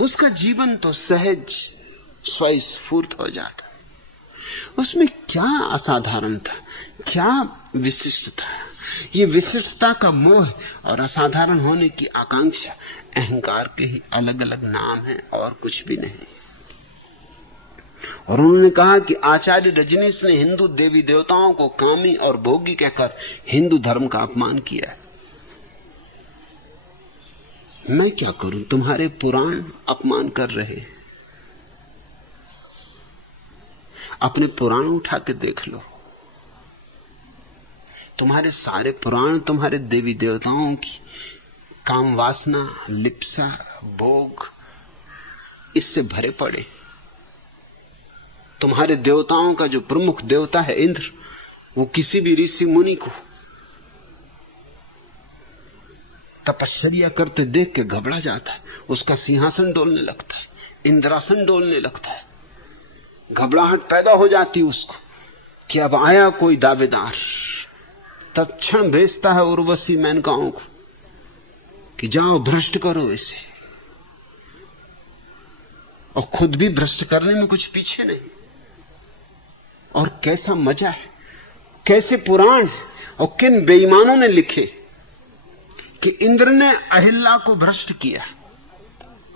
उसका जीवन तो सहज स्वस्फूर्त हो जाता। उसमें क्या असाधारण था, क्या विशिष्ट था? ये विशिष्टता का मोह और असाधारण होने की आकांक्षा अहंकार के ही अलग अलग नाम है, और कुछ भी नहीं। और उन्होंने कहा कि आचार्य रजनीश ने हिंदू देवी देवताओं को कामी और भोगी कहकर हिंदू धर्म का अपमान किया है। मैं क्या करूं, तुम्हारे पुराण अपमान कर रहे। अपने पुराण उठा के देख लो। तुम्हारे सारे पुराण तुम्हारे देवी देवताओं की काम वासना, लिप्सा, भोग इससे भरे पड़े। तुम्हारे देवताओं का जो प्रमुख देवता है इंद्र, वो किसी भी ऋषि मुनि को तपश्चर्या करते देख के घबरा जाता है, उसका सिंहासन डोलने लगता है, इंद्रासन डोलने लगता है, घबराहट पैदा हो जाती उसको कि अब आया कोई दावेदार। तत्क्षण भेजता है उर्वशी मेनकाओं को कि जाओ भ्रष्ट करो इसे, और खुद भी भ्रष्ट करने में कुछ पीछे नहीं। और कैसा मजा है, कैसे पुराण और किन बेईमानों ने लिखे कि इंद्र ने अहिल्या को भ्रष्ट किया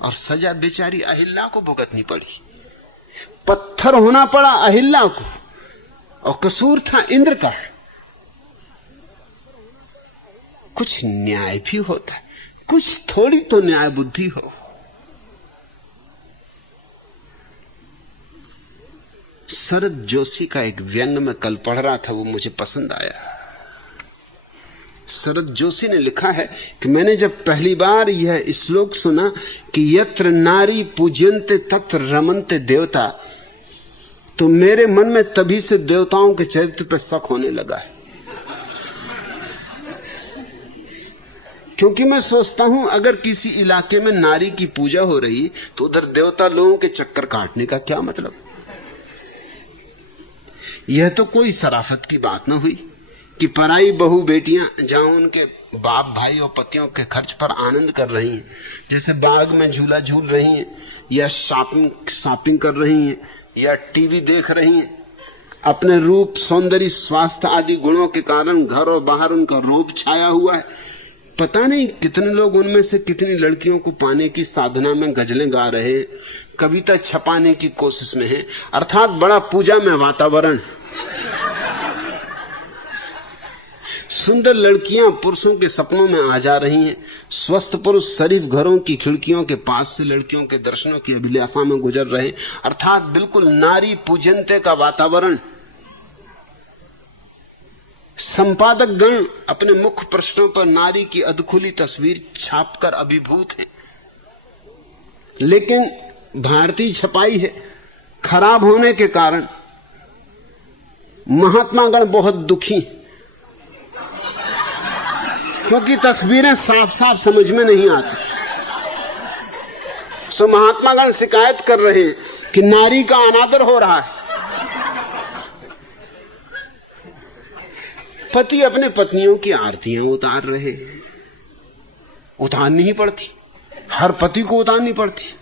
और सजा बेचारी अहिल्या को भुगतनी पड़ी। पत्थर होना पड़ा अहिल्या को और कसूर था इंद्र का। कुछ न्याय भी होता है, कुछ थोड़ी तो न्याय बुद्धि हो। शरद जोशी का एक व्यंग में कल पढ़ रहा था, वो मुझे पसंद आया। शरद जोशी ने लिखा है कि मैंने जब पहली बार यह श्लोक सुना कि यत्र नारी पूज्यन्ते तत्र रमन्ते देवता, तो मेरे मन में तभी से देवताओं के चरित्र पर शक होने लगा है। क्योंकि मैं सोचता हूं अगर किसी इलाके में नारी की पूजा हो रही तो उधर देवता लोगों के चक्कर काटने का क्या मतलब। यह तो कोई शराफत की बात न हुई कि पराई बहू बेटियां जहां उनके बाप भाई और पतियों के खर्च पर आनंद कर रही हैं, जैसे बाग में झूला झूल रही हैं या शॉपिंग कर रही हैं या टीवी देख रही हैं, अपने रूप, सौंदर्य, स्वास्थ्य आदि गुणों के कारण घर और बाहर उनका रोब छाया हुआ है। पता नहीं कितने लोग उनमें से कितनी लड़कियों को पाने की साधना में गजलें गा रहे, कविता छपाने की कोशिश में है, अर्थात बड़ा पूजा में वातावरण। सुंदर लड़कियां पुरुषों के सपनों में आ जा रही हैं, स्वस्थ पुरुष शरीफ घरों की खिड़कियों के पास से लड़कियों के दर्शनों की अभिलाषा में गुजर रहे, अर्थात बिल्कुल नारी पूजनते का वातावरण। संपादक गण अपने मुख्य पृष्ठों पर नारी की अधखुली तस्वीर छापकर अभिभूत हैं, लेकिन भारतीय छपाई है खराब होने के कारण महात्मा गण बहुत दुखी, क्योंकि तस्वीरें साफ साफ समझ में नहीं आती। सो महात्मा गण शिकायत कर रहे हैं कि नारी का अनादर हो रहा है। पति अपने पत्नियों की आरतियां उतार रहे, उतारनी ही पड़ती, हर पति को उतारनी पड़ती।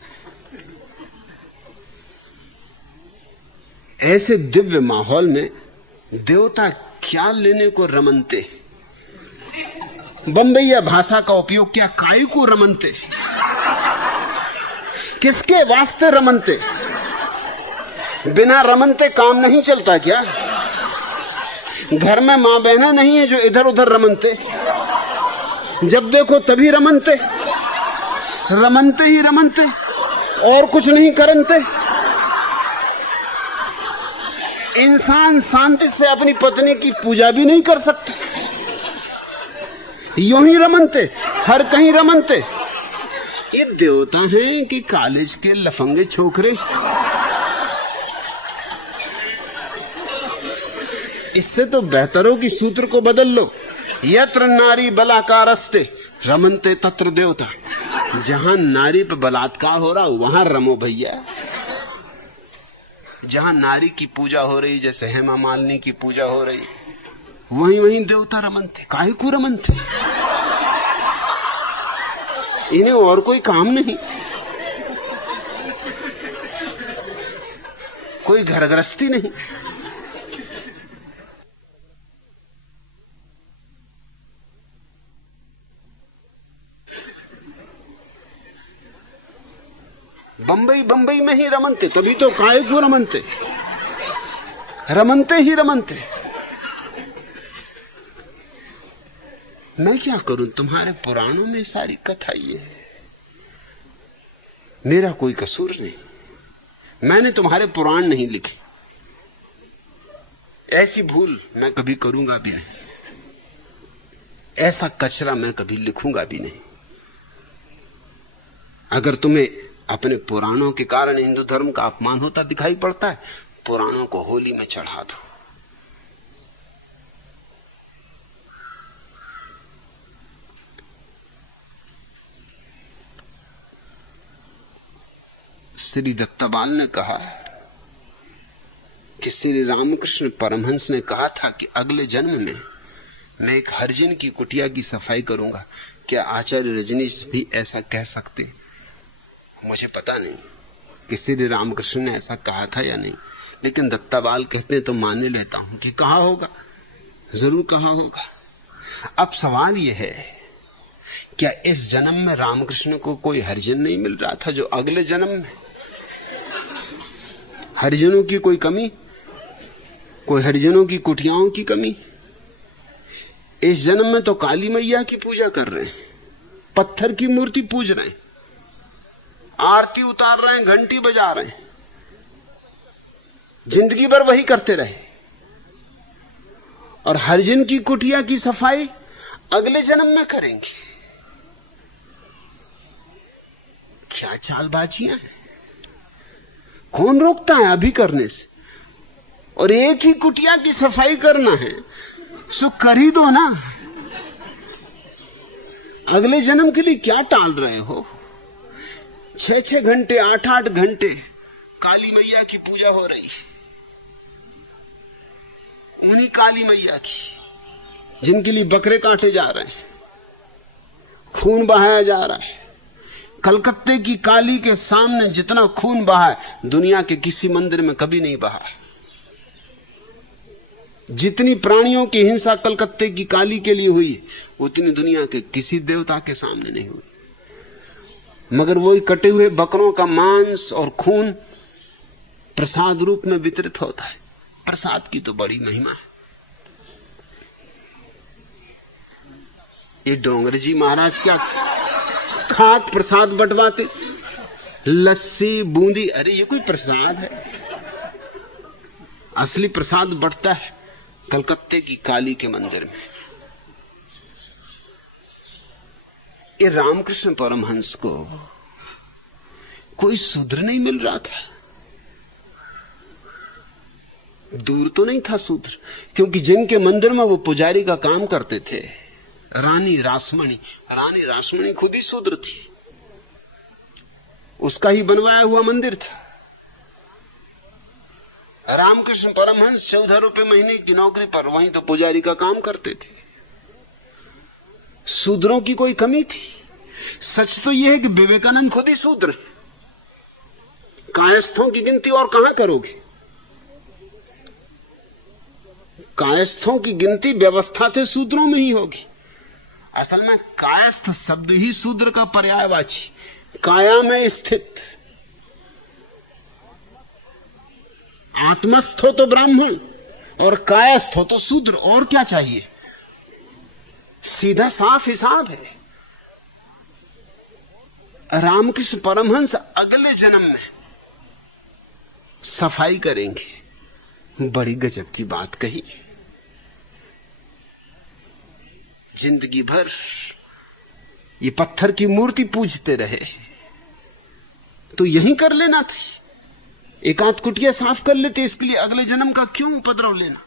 ऐसे दिव्य माहौल में देवता क्या लेने को रमनते। बंबईया भाषा का उपयोग क्या, काय को रमनते, किसके वास्ते रमनते। बिना रमनते काम नहीं चलता क्या? घर में मां बहना नहीं है जो इधर उधर रमनते, जब देखो तभी रमनते, रमनते ही रमनते, और कुछ नहीं करनते। इंसान शांति से अपनी पत्नी की पूजा भी नहीं कर सकता, यूं ही रमनते, हर कहीं रमनते। ये देवता हैं कि कॉलेज के लफंगे छोकरे? इससे तो बेहतर हो कि सूत्र को बदल लो। यत्र नारी बलाकारस्ते रमनते तत्र देवता। जहां नारी पे बलात्कार हो रहा वहां रमो भैया। जहां नारी की पूजा हो रही, जैसे हेमा मालिनी की पूजा हो रही, वहीं वहीं देवता रमनते। काहे को रमनते? इन्हें और कोई काम नहीं, कोई घर गृहस्थी नहीं। बंबई में ही रमनते, तभी तो काहे को रमनते, रमनते ही रमनते। मैं क्या करूं, तुम्हारे पुराणों में सारी कथा ये है, मेरा कोई कसूर नहीं। मैंने तुम्हारे पुराण नहीं लिखे, ऐसी भूल मैं कभी करूंगा भी नहीं, ऐसा कचरा मैं कभी लिखूंगा भी नहीं। अगर तुम्हें अपने पुराणों के कारण हिंदू धर्म का अपमान होता दिखाई पड़ता है, पुराणों को होली में चढ़ा दो। श्री दत्ताबाल ने कहा कि श्री रामकृष्ण परमहंस ने कहा था कि अगले जन्म में मैं एक हरिजन की कुटिया की सफाई करूंगा। क्या आचार्य रजनीश भी ऐसा कह सकते? मुझे पता नहीं कि श्री रामकृष्ण ने ऐसा कहा था या नहीं, लेकिन दत्ताबाल कहते तो मान लेता हूं कि कहा होगा, जरूर कहा होगा। अब सवाल यह है, क्या इस जन्म में रामकृष्ण को कोई हरिजन नहीं मिल रहा था जो अगले जन्म में? हरिजनों की कोई कमी, कोई हरिजनों की कुटियाओं की कमी? इस जन्म में तो काली मैया की पूजा कर रहे हैं, पत्थर की मूर्ति पूज रहे हैं, आरती उतार रहे हैं, घंटी बजा रहे हैं, जिंदगी भर वही करते रहे। और हरिजन की कुटिया की सफाई अगले जन्म में करेंगे। क्या चालबाजियां हैं, कौन रोकता है अभी करने से? और एक ही कुटिया की सफाई करना है सो कर ही दो ना, अगले जन्म के लिए क्या टाल रहे हो? 6-6 घंटे 8-8 घंटे काली मैया की पूजा हो रही है, उन्हीं काली मैया की जिनके लिए बकरे काटे जा रहे हैं, खून बहाया जा रहा है। कलकत्ते की काली के सामने जितना खून बहा है दुनिया के किसी मंदिर में कभी नहीं बहा। जितनी प्राणियों की हिंसा कलकत्ते की काली के लिए हुई उतनी दुनिया के किसी देवता के सामने नहीं हुई। मगर वही कटे हुए बकरों का मांस और खून प्रसाद रूप में वितरित होता है। प्रसाद की तो बड़ी महिमा है। ये डोंगर जी महाराज क्या खाक प्रसाद बंटवाते, लस्सी बूंदी, अरे ये कोई प्रसाद है? असली प्रसाद बंटता है कलकत्ते की काली के मंदिर में। ये रामकृष्ण परमहंस को कोई शूद्र नहीं मिल रहा था, दूर तो नहीं था शूद्र, क्योंकि जिनके मंदिर में वो पुजारी का काम करते थे, रानी रासमणी खुद ही शूद्र थी, उसका ही बनवाया हुआ मंदिर था। रामकृष्ण परमहंस 14 रुपए महीने की नौकरी पर वहीं तो पुजारी का काम करते थे। शूद्रों की कोई कमी थी? सच तो यह है कि विवेकानंद खुद ही शूद्र, कायस्थों की गिनती और कहां करोगे? कायस्थों की गिनती व्यवस्था से शूद्रों में ही होगी। असल में कायस्थ शब्द ही शूद्र का पर्यायवाची, काया में स्थित। आत्मस्थ हो तो ब्राह्मण और कायस्थ हो तो शूद्र, और क्या चाहिए? सीधा साफ हिसाब है। रामकृष्ण परमहंस अगले जन्म में सफाई करेंगे। बड़ी गजब की बात कही। जिंदगी भर ये पत्थर की मूर्ति पूजते रहे तो यही कर लेना थी, एक आध कुटिया साफ कर लेते, इसके लिए अगले जन्म का क्यों उपद्रव लेना?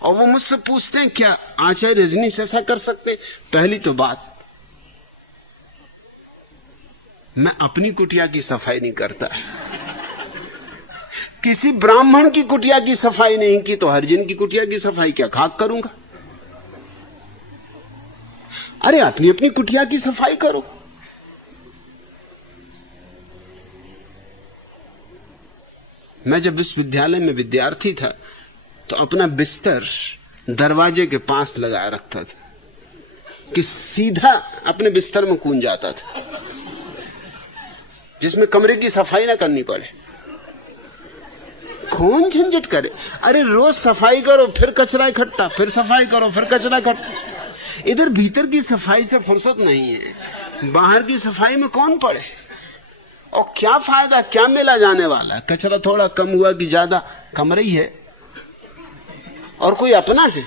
और वो मुझसे पूछते हैं क्या आचार्य रजनीश ऐसा कर सकते? पहली तो बात, मैं अपनी कुटिया की सफाई नहीं करता, किसी ब्राह्मण की कुटिया की सफाई नहीं की तो हरिजन की कुटिया की सफाई क्या खाक करूंगा? अरे अपनी अपनी कुटिया की सफाई करो। मैं जब विश्वविद्यालय में विद्यार्थी था तो अपना बिस्तर दरवाजे के पास लगाए रखता था कि सीधा अपने बिस्तर में कूद जाता था, जिसमें कमरे की सफाई ना करनी पड़े। कौन झंझट करे? अरे रोज सफाई करो, फिर कचरा इकट्ठा, फिर सफाई करो, फिर कचरा इकट्ठा। इधर भीतर की सफाई से फुर्सत नहीं है, बाहर की सफाई में कौन पड़े? और क्या फायदा, क्या मिला जाने वाला? कचरा थोड़ा कम हुआ कि ज्यादा, कमरा ही है। और कोई अपना है?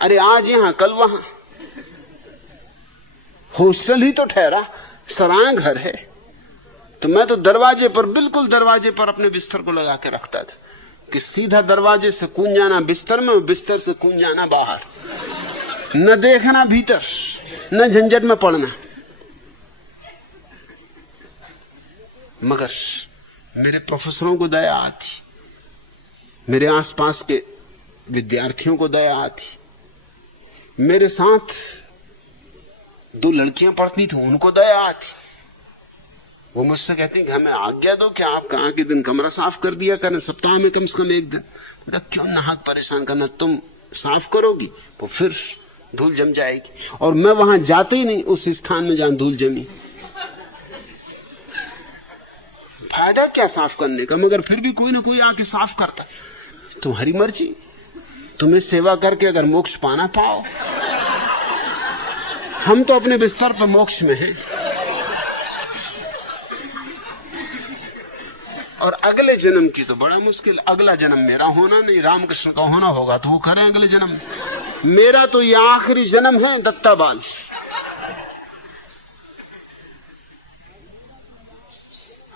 अरे आज यहां कल वहां, हॉस्टल ही तो ठहरा, सराय घर है। तो मैं तो दरवाजे पर, बिल्कुल दरवाजे पर अपने बिस्तर को लगा के रखता था कि सीधा दरवाजे से कूद जाना बिस्तर में, बिस्तर से कूद जाना बाहर, न देखना भीतर, न झंझट में पड़ना। मगर मेरे प्रोफेसरों को दया आती, मेरे आसपास के विद्यार्थियों को दया आती, मेरे साथ 2 लड़कियां पढ़ती थी, उनको दया आती। वो मुझसे कहती कि हमें आज्ञा दो कि आप कहाँ के दिन कमरा साफ कर दिया करें, सप्ताह में कम से कम 1 दिन। मतलब क्यों नाहक परेशान करना, तुम साफ करोगी तो फिर धूल जम जाएगी, और मैं वहां जाते ही नहीं उस स्थान में जहां धूल जमी। फायदा क्या साफ करने का, मगर फिर भी कोई ना कोई आके साफ करता। तुम्हारी मर्जी, तुम्हें सेवा करके अगर मोक्ष पाना पाओ, हम तो अपने बिस्तर पर मोक्ष में हैं। और अगले जन्म की तो बड़ा मुश्किल, अगला जन्म मेरा होना नहीं, रामकृष्ण का होना होगा तो वो करें अगले जन्म। मेरा तो ये आखिरी जन्म है दत्ता बाल।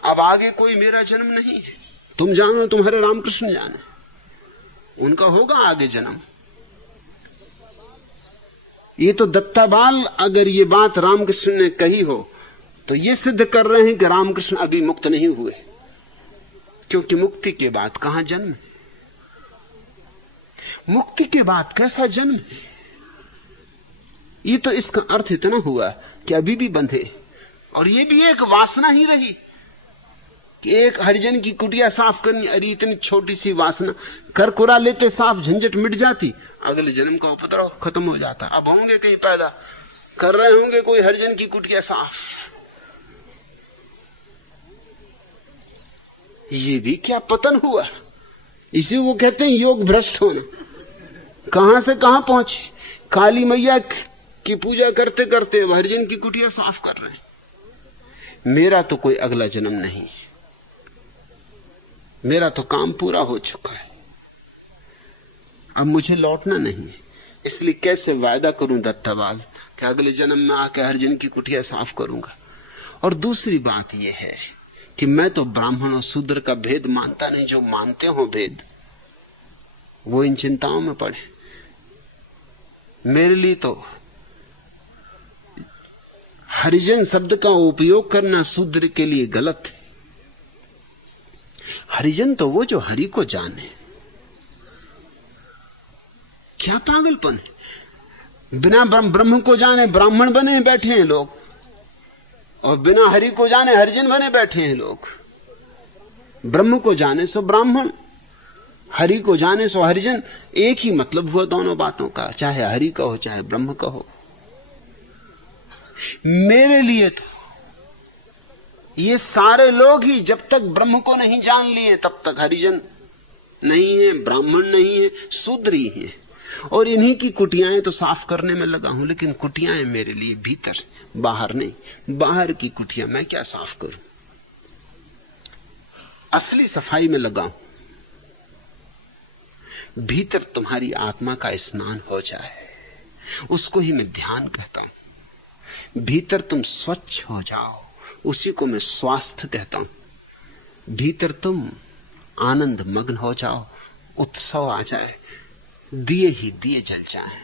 अब आगे कोई मेरा जन्म नहीं है। तुम जानो, तुम्हारे रामकृष्ण जाने, उनका होगा आगे जन्म। ये तो दत्ता बाल अगर ये बात रामकृष्ण ने कही हो तो ये सिद्ध कर रहे हैं कि रामकृष्ण अभी मुक्त नहीं हुए, क्योंकि मुक्ति के बाद कहां जन्म, मुक्ति के बाद कैसा जन्म है। ये तो इसका अर्थ इतना हुआ कि अभी भी बंधे, और ये भी एक वासना ही रही कि एक हरिजन की कुटिया साफ करनी। अरे इतनी छोटी सी वासना, करकुरा लेते साफ, झंझट मिट जाती, अगले जन्म का उपद्रव खत्म हो जाता। अब होंगे कहीं पैदा कर रहे होंगे कोई हरिजन की कुटिया साफ। ये भी क्या पतन हुआ, इसी को कहते हैं योग भ्रष्ट होना। कहां से कहां पहुंचे, काली मैया की पूजा करते करते हरिजन की कुटिया साफ कर रहे हैं। मेरा तो कोई अगला जन्म नहीं, मेरा तो काम पूरा हो चुका है, अब मुझे लौटना नहीं। इसलिए कैसे वायदा करूं दत्ताबाल कि अगले जन्म में आकर हरिजन की कुटिया साफ करूंगा। और दूसरी बात यह है कि मैं तो ब्राह्मण और शूद्र का भेद मानता नहीं। जो मानते हो भेद वो इन चिंताओं में पड़े। मेरे लिए तो हरिजन शब्द का उपयोग करना शूद्र के लिए गलत है। हरिजन तो वो जो हरि को जाने। क्या पागलपन है, बिना ब्रह्म को जाने ब्राह्मण बने बैठे हैं लोग, और बिना हरि को जाने हरिजन बने बैठे हैं लोग। ब्रह्म को जाने सो ब्राह्मण, हरि को जाने सो हरिजन। एक ही मतलब हुआ दोनों बातों का, चाहे हरि का हो चाहे ब्रह्म का हो। मेरे लिए तो ये सारे लोग ही जब तक ब्रह्म को नहीं जान लिए तब तक हरिजन नहीं है, ब्राह्मण नहीं है, शूद्र ही है। और इन्हीं की कुटियाएं तो साफ करने में लगा हूं, लेकिन कुटियाएं मेरे लिए भीतर, बाहर नहीं। बाहर की कुटिया मैं क्या साफ करूं, असली सफाई में लगा हूं। भीतर तुम्हारी आत्मा का स्नान हो जाए, उसको ही मैं ध्यान कहता हूं। भीतर तुम स्वच्छ हो जाओ, उसी को मैं स्वास्थ्य कहता हूं। भीतर तुम आनंद मग्न हो जाओ, उत्सव आ जाए, दिए ही दिए जल जाएं,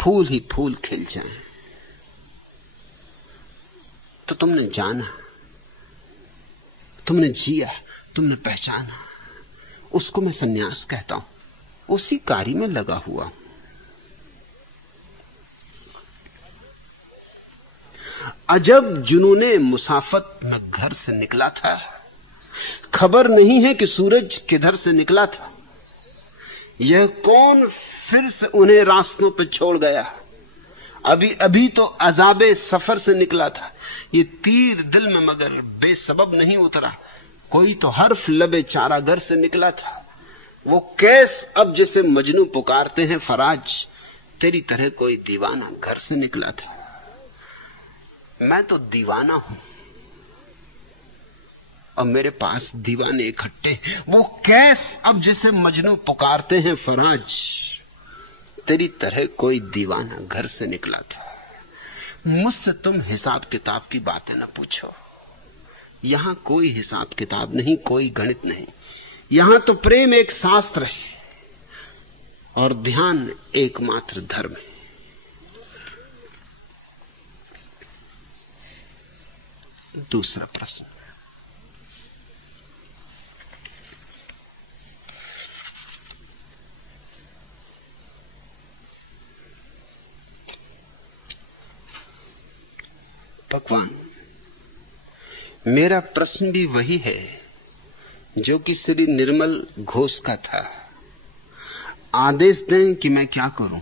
फूल ही फूल खिल जाएं, तो तुमने जाना, तुमने जिया, तुमने पहचाना। उसको मैं सन्यास कहता हूं। उसी कार्य में लगा हुआ हूं। अजब जुनूने मुसाफत में घर से निकला था, खबर नहीं है कि सूरज किधर से निकला था। यह कौन फिर से उन्हें रास्तों पर छोड़ गया। अभी अभी तो अजाबे सफर से निकला था। ये तीर दिल में मगर बेसबब नहीं उतरा। कोई तो हर्फ लबे चारागर से निकला था। वो कैस अब जैसे मजनू पुकारते हैं फराज, तेरी तरह कोई दीवाना घर से निकला था। मैं तो दीवाना हूं। और मेरे पास दीवाने इकट्ठे। वो कैस अब जिसे मजनू पुकारते हैं फराज, तेरी तरह कोई दीवाना घर से निकला था। मुझसे तुम हिसाब किताब की बातें न पूछो। यहां कोई हिसाब किताब नहीं, कोई गणित नहीं। यहां तो प्रेम एक शास्त्र है और ध्यान एकमात्र धर्म है। दूसरा प्रश्न, भगवान, मेरा प्रश्न भी वही है जो कि श्री निर्मल घोष का था। आदेश दें कि मैं क्या करूं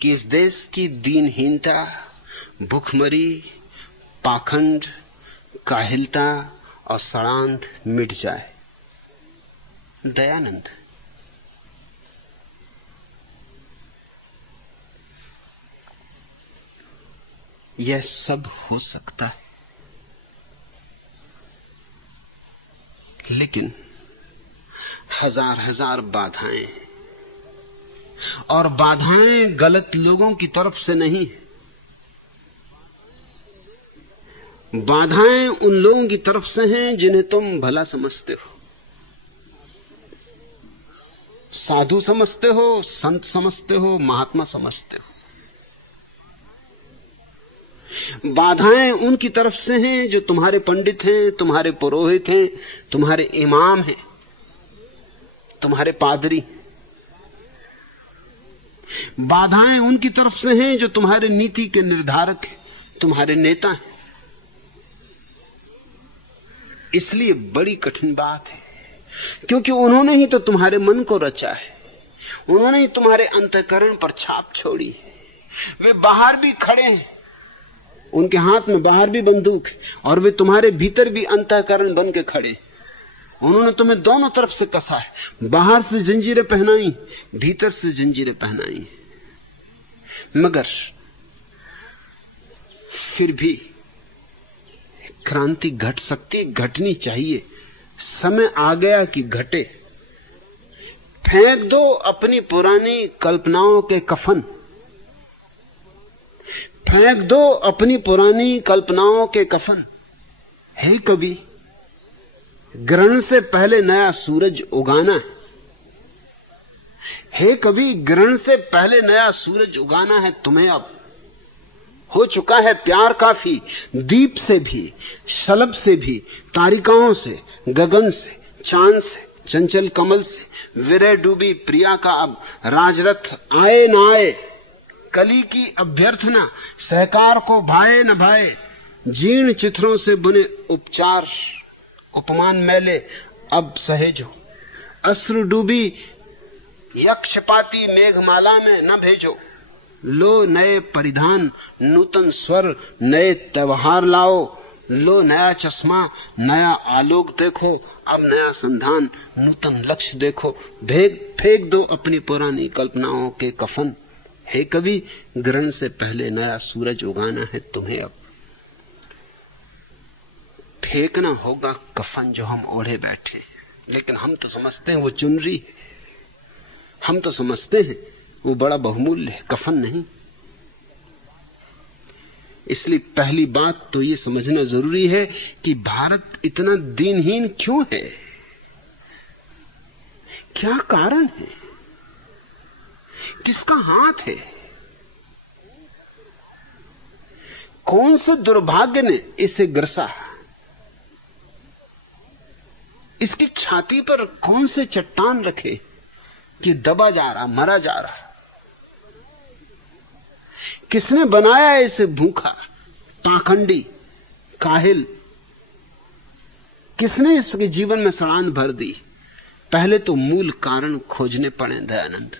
कि इस देश की दीनहीनता, भूखमरी, पाखंड, काहिलता और षड्यंत्र मिट जाए। दयानंद। यह सब हो सकता है, लेकिन हजार हजार बाधाएं, और बाधाएं गलत लोगों की तरफ से नहीं। बाधाएं उन लोगों की तरफ से हैं जिन्हें तुम भला समझते हो, साधु समझते हो, संत समझते हो, महात्मा समझते हो। बाधाएं उनकी तरफ से हैं जो तुम्हारे पंडित हैं, तुम्हारे पुरोहित हैं, तुम्हारे इमाम हैं, तुम्हारे पादरी। बाधाएं उनकी तरफ से हैं जो तुम्हारे नीति के निर्धारक हैं, तुम्हारे नेता हैं। इसलिए बड़ी कठिन बात है, क्योंकि उन्होंने ही तो तुम्हारे मन को रचा है, उन्होंने ही तुम्हारे अंतःकरण पर छाप छोड़ी है। वे बाहर भी खड़े हैं, उनके हाथ में बाहर भी बंदूक है, और वे तुम्हारे भीतर भी अंतःकरण बन के खड़े। उन्होंने तुम्हें दोनों तरफ से कसा है, बाहर से जंजीरें पहनाई, भीतर से जंजीरें पहनाई। मगर फिर भी क्रांति घट सकती, घटनी चाहिए। समय आ गया कि घटे। फेंक दो अपनी पुरानी कल्पनाओं के कफन, फेंक दो अपनी पुरानी कल्पनाओं के कफन। हे कवि, ग्रहण से पहले नया सूरज उगाना है। हे कवि, ग्रहण से पहले नया सूरज उगाना है तुम्हें। अब हो चुका है प्यार काफी, दीप से भी, शलभ से भी, तारिकाओं से, गगन से, चांद से, चंचल कमल से, विरह डूबी प्रिया का अब राजरथ आए न आए। कली की अभ्यर्थना, सहकार को भाए न भाए, जीर्ण चित्रों से बुने उपचार, उपमान मैले अब सहेजो। अश्रु डूबी यक्षपाती मेघमाला में न भेजो। लो नए परिधान, नूतन स्वर, नए त्योहार लाओ। लो नया चश्मा, नया आलोक देखो, अब नया संधान, नूतन लक्ष्य देखो। फेंक दो अपनी पुरानी कल्पनाओं के कफन। हे कवि, ग्रहण से पहले नया सूरज उगाना है तुम्हें। अब फेंकना होगा कफन जो हम ओढ़े बैठे, लेकिन हम तो समझते हैं वो चुनरी है, हम तो समझते हैं वो बड़ा बहुमूल्य है, कफन नहीं। इसलिए पहली बात तो ये समझना जरूरी है कि भारत इतना दीनहीन क्यों है, क्या कारण है, किसका हाथ है, कौन से दुर्भाग्य ने इसे ग्रसा, इसकी छाती पर कौन से चट्टान रखे कि दबा जा रहा, मरा जा रहा। किसने बनाया इसे भूखा, पाखंडी, काहिल? किसने इसके जीवन में सड़ान भर दी? पहले तो मूल कारण खोजने पड़े दयानंद,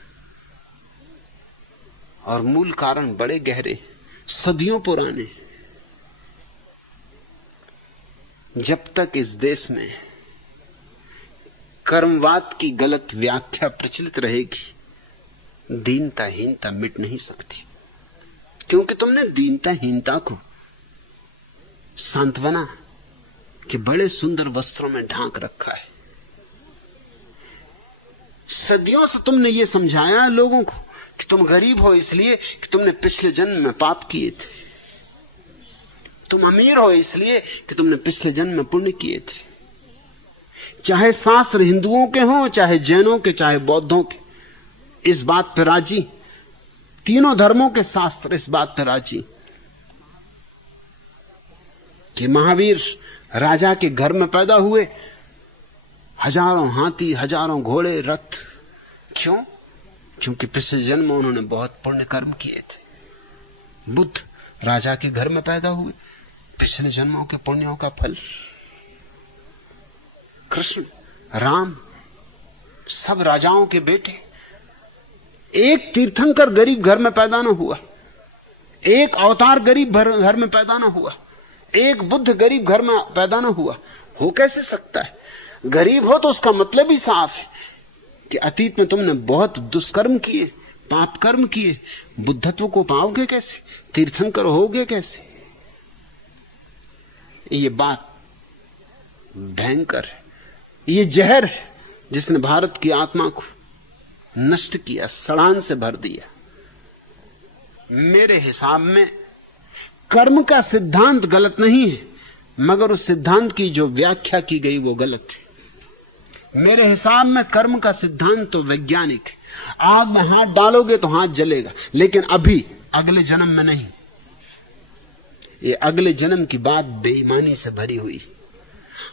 और मूल कारण बड़े गहरे, सदियों पुराने। जब तक इस देश में कर्मवाद की गलत व्याख्या प्रचलित रहेगी, दीनता हीनता मिट नहीं सकती, क्योंकि तुमने दीनता हीनता को सांत्वना, कि बड़े सुंदर वस्त्रों में ढांक रखा है। सदियों से तुमने ये समझाया लोगों को कि तुम गरीब हो इसलिए कि तुमने पिछले जन्म में पाप किए थे, तुम अमीर हो इसलिए कि तुमने पिछले जन्म में पुण्य किए थे। चाहे शास्त्र हिंदुओं के हों, चाहे जैनों के, चाहे बौद्धों के, इस बात पर राजी। तीनों धर्मों के शास्त्र इस बात पर राजी कि महावीर राजा के घर में पैदा हुए, हजारों हाथी, हजारों घोड़े, रथ। क्यों? क्योंकि पिछले जन्म में उन्होंने बहुत पुण्य कर्म किए थे। बुद्ध राजा के घर में पैदा हुए, पिछले जन्मों के पुण्यों का फल। कृष्ण, राम, सब राजाओं के बेटे। एक तीर्थंकर गरीब घर में पैदा न हुआ, एक अवतार गरीब घर में पैदा न हुआ, एक बुद्ध गरीब घर में पैदा न हुआ। हो कैसे सकता है? गरीब हो तो उसका मतलब ही साफ है कि अतीत में तुमने बहुत दुष्कर्म किए, पाप कर्म किए। बुद्धत्व को पाओगे कैसे? तीर्थंकर होगे कैसे? ये बात भयंकर है। ये जहर है जिसने भारत की आत्मा को नष्ट किया, सड़ान से भर दिया। मेरे हिसाब में कर्म का सिद्धांत गलत नहीं है, मगर उस सिद्धांत की जो व्याख्या की गई वो गलत है। मेरे हिसाब में कर्म का सिद्धांत तो वैज्ञानिक है। आग में हाथ डालोगे तो हाथ जलेगा, लेकिन अभी, अगले जन्म में नहीं। ये अगले जन्म की बात बेईमानी से भरी हुई।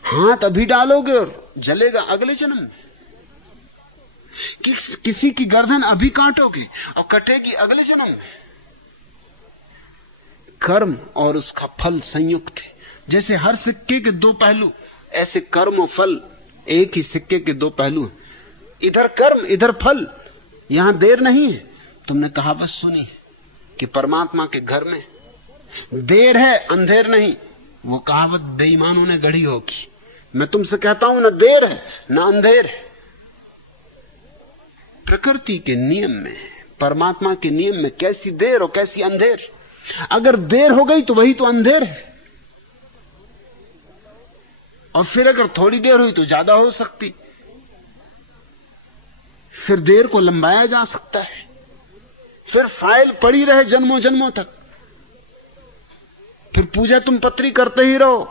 हाथ अभी डालोगे और जलेगा अगले जन्म में। किसी की गर्दन अभी काटोगे और कटेगी अगले जन्म में। कर्म और उसका फल संयुक्त है। जैसे हर सिक्के के दो पहलू, ऐसे कर्म और फल एक ही सिक्के के दो पहलू हैं। इधर कर्म, इधर फल। यहां देर नहीं है। तुमने कहावत सुनी है कि परमात्मा के घर में देर है, अंधेर नहीं। वो कहावत बेईमानों ने गढ़ी होगी। मैं तुमसे कहता हूं, ना देर है ना अंधेर है। प्रकृति के नियम में, परमात्मा के नियम में कैसी देर और कैसी अंधेर। अगर देर हो गई तो वही तो अंधेर है, और फिर अगर थोड़ी देर हुई तो ज्यादा हो सकती। फिर देर को लंबाया जा सकता है, फिर फाइल पड़ी रहे जन्मों जन्मों तक। फिर पूजा तुम पत्री करते ही रहो,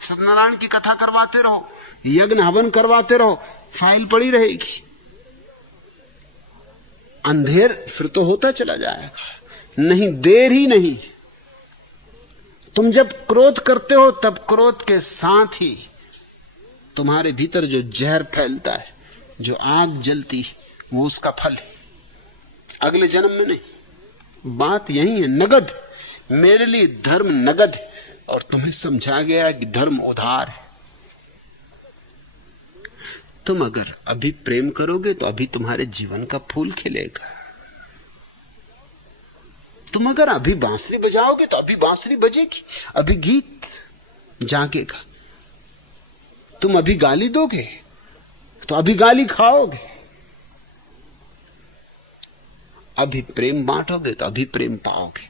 सत्यनारायण की कथा करवाते रहो, यज्ञ हवन करवाते रहो, फाइल पड़ी रहेगी। अंधेर फिर तो होता चला जाएगा। नहीं, देर ही नहीं। तुम जब क्रोध करते हो तब क्रोध के साथ ही तुम्हारे भीतर जो जहर फैलता है, जो आग जलती है, वो उसका फल है, अगले जन्म में नहीं। बात यही है। नगद, मेरे लिए धर्म नगद है, और तुम्हें समझा गया कि धर्म उधार है। तुम अगर अभी प्रेम करोगे तो अभी तुम्हारे जीवन का फूल खिलेगा। तुम अगर अभी बांसुरी बजाओगे तो अभी बांसुरी बजेगी, अभी गीत जागेगा। तुम अभी गाली दोगे तो अभी गाली खाओगे। अभी प्रेम बांटोगे तो अभी प्रेम पाओगे।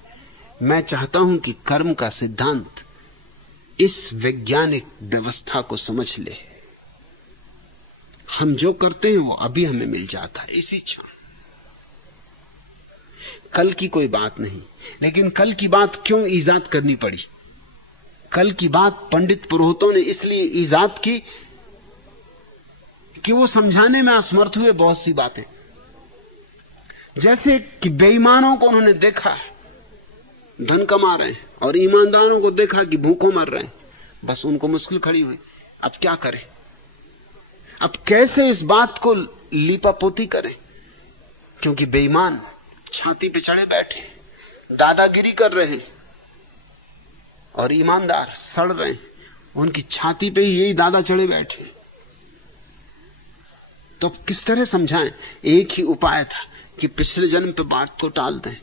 मैं चाहता हूं कि कर्म का सिद्धांत इस वैज्ञानिक व्यवस्था को समझ ले। हम जो करते हैं वो अभी हमें मिल जाता है, इसी क्षण। कल की कोई बात नहीं। लेकिन कल की बात क्यों ईजाद करनी पड़ी? कल की बात पंडित पुरोहितों ने इसलिए ईजाद की कि वो समझाने में असमर्थ हुए बहुत सी बातें। जैसे कि बेईमानों को उन्होंने देखा धन कमा रहे हैं, और ईमानदारों को देखा कि भूखों मर रहे हैं। बस उनको मुश्किल खड़ी हुई, अब क्या करें? अब कैसे इस बात को लीपापोती करें? क्योंकि बेईमान छाती पे चढ़े बैठे, दादागिरी कर रहे हैं, और ईमानदार सड़ रहे हैं, उनकी छाती पे ही यही दादा चढ़े बैठे। तो किस तरह समझाएं? एक ही उपाय था कि पिछले जन्म पे बात को टाल दें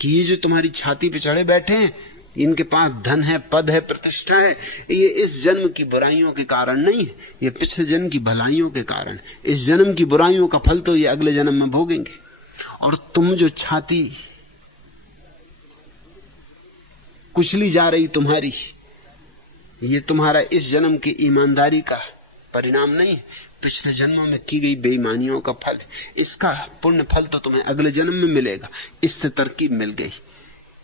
कि ये जो तुम्हारी छाती पे चढ़े बैठे हैं, इनके पास धन है, पद है, प्रतिष्ठा है, ये इस जन्म की बुराइयों के कारण नहीं है, ये पिछले जन्म की भलाइयों के कारण। इस जन्म की बुराइयों का फल तो ये अगले जन्म में भोगेंगे। और तुम जो छाती कुचली जा रही तुम्हारी, ये तुम्हारा इस जन्म की ईमानदारी का परिणाम नहीं है, पिछले जन्मों में की गई बेईमानियों का फल है। इसका पुण्य फल तो तुम्हें अगले जन्म में मिलेगा। इससे तरकीब मिल गई,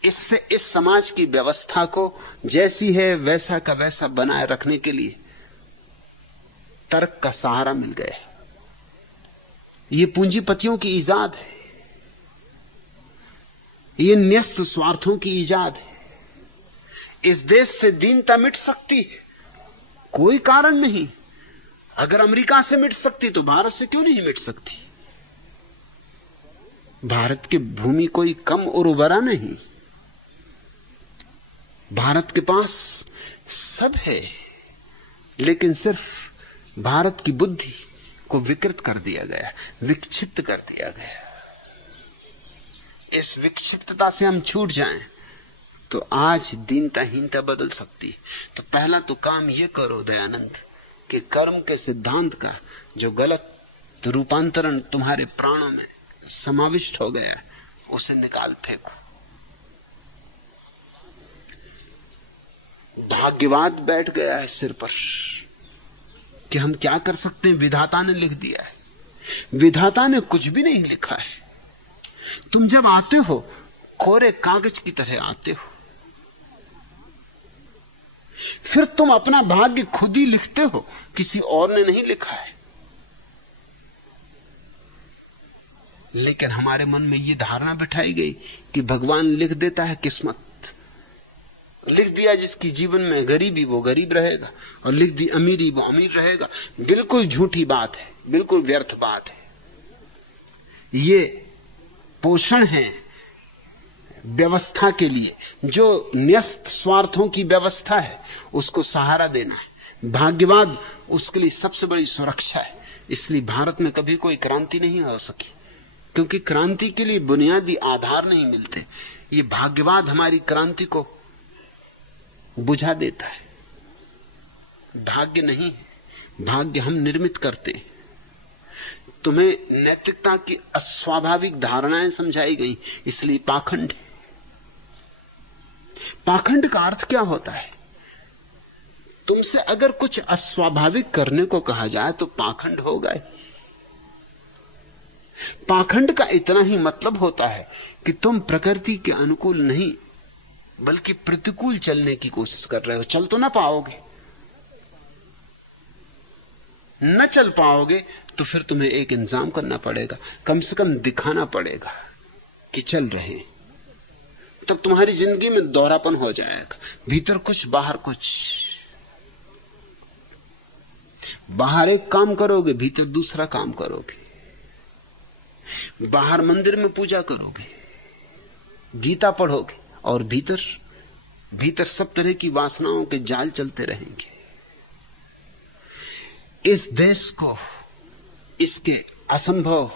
इससे इस समाज की व्यवस्था को जैसी है वैसा का वैसा बनाए रखने के लिए तर्क का सहारा मिल गया। ये पूंजीपतियों की ईजाद है, ये न्यस्त स्वार्थों की ईजाद है। इस देश से दीनता मिट सकती है, कोई कारण नहीं। अगर अमेरिका से मिट सकती तो भारत से क्यों नहीं मिट सकती? भारत की भूमि कोई कम उर्वरा नहीं, भारत के पास सब है, लेकिन सिर्फ भारत की बुद्धि को विकृत कर दिया गया, विक्षिप्त कर दिया गया। इस विक्षिप्तता से हम छूट जाएं तो आज दीनताहीनता बदल सकती है। तो पहला तो काम यह करो दयानंद कि कर्म के सिद्धांत का जो गलत रूपांतरण तुम्हारे प्राणों में समाविष्ट हो गया उसे निकाल फेंको। भाग्यवाद बैठ गया है सिर पर कि हम क्या कर सकते हैं, विधाता ने लिख दिया है। विधाता ने कुछ भी नहीं लिखा है। तुम जब आते हो कोरे कागज की तरह आते हो, फिर तुम अपना भाग्य खुद ही लिखते हो, किसी और ने नहीं लिखा है। लेकिन हमारे मन में यह धारणा बिठाई गई कि भगवान लिख देता है किस्मत। लिख दिया जिसकी जीवन में गरीबी वो गरीब रहेगा, और लिख दी अमीरी वो अमीर रहेगा। बिल्कुल झूठी बात है, बिल्कुल व्यर्थ बात है। ये पोषण है व्यवस्था के लिए, जो न्यस्त स्वार्थों की व्यवस्था है उसको सहारा देना है। भाग्यवाद उसके लिए सबसे बड़ी सुरक्षा है। इसलिए भारत में कभी कोई क्रांति नहीं हो सकी, क्योंकि क्रांति के लिए बुनियादी आधार नहीं मिलते। ये भाग्यवाद हमारी क्रांति को बुझा देता है। भाग्य नहीं है, भाग्य हम निर्मित करते हैं। तुम्हें नैतिकता की अस्वाभाविक धारणाएं समझाई गई, इसलिए पाखंड। पाखंड का अर्थ क्या होता है? तुमसे अगर कुछ अस्वाभाविक करने को कहा जाए तो पाखंड होगा। पाखंड का इतना ही मतलब होता है कि तुम प्रकृति के अनुकूल नहीं बल्कि प्रतिकूल चलने की कोशिश कर रहे हो। चल तो ना पाओगे, न चल पाओगे तो फिर तुम्हें एक इंतजाम करना पड़ेगा, कम से कम दिखाना पड़ेगा कि चल रहे हैं। तब तुम्हारी जिंदगी में दोहरापन हो जाएगा, भीतर कुछ बाहर कुछ। बाहर एक काम करोगे, भीतर दूसरा काम करोगे। बाहर मंदिर में पूजा करोगे, गीता पढ़ोगे, और भीतर सब तरह की वासनाओं के जाल चलते रहेंगे। इस देश को इसके असंभव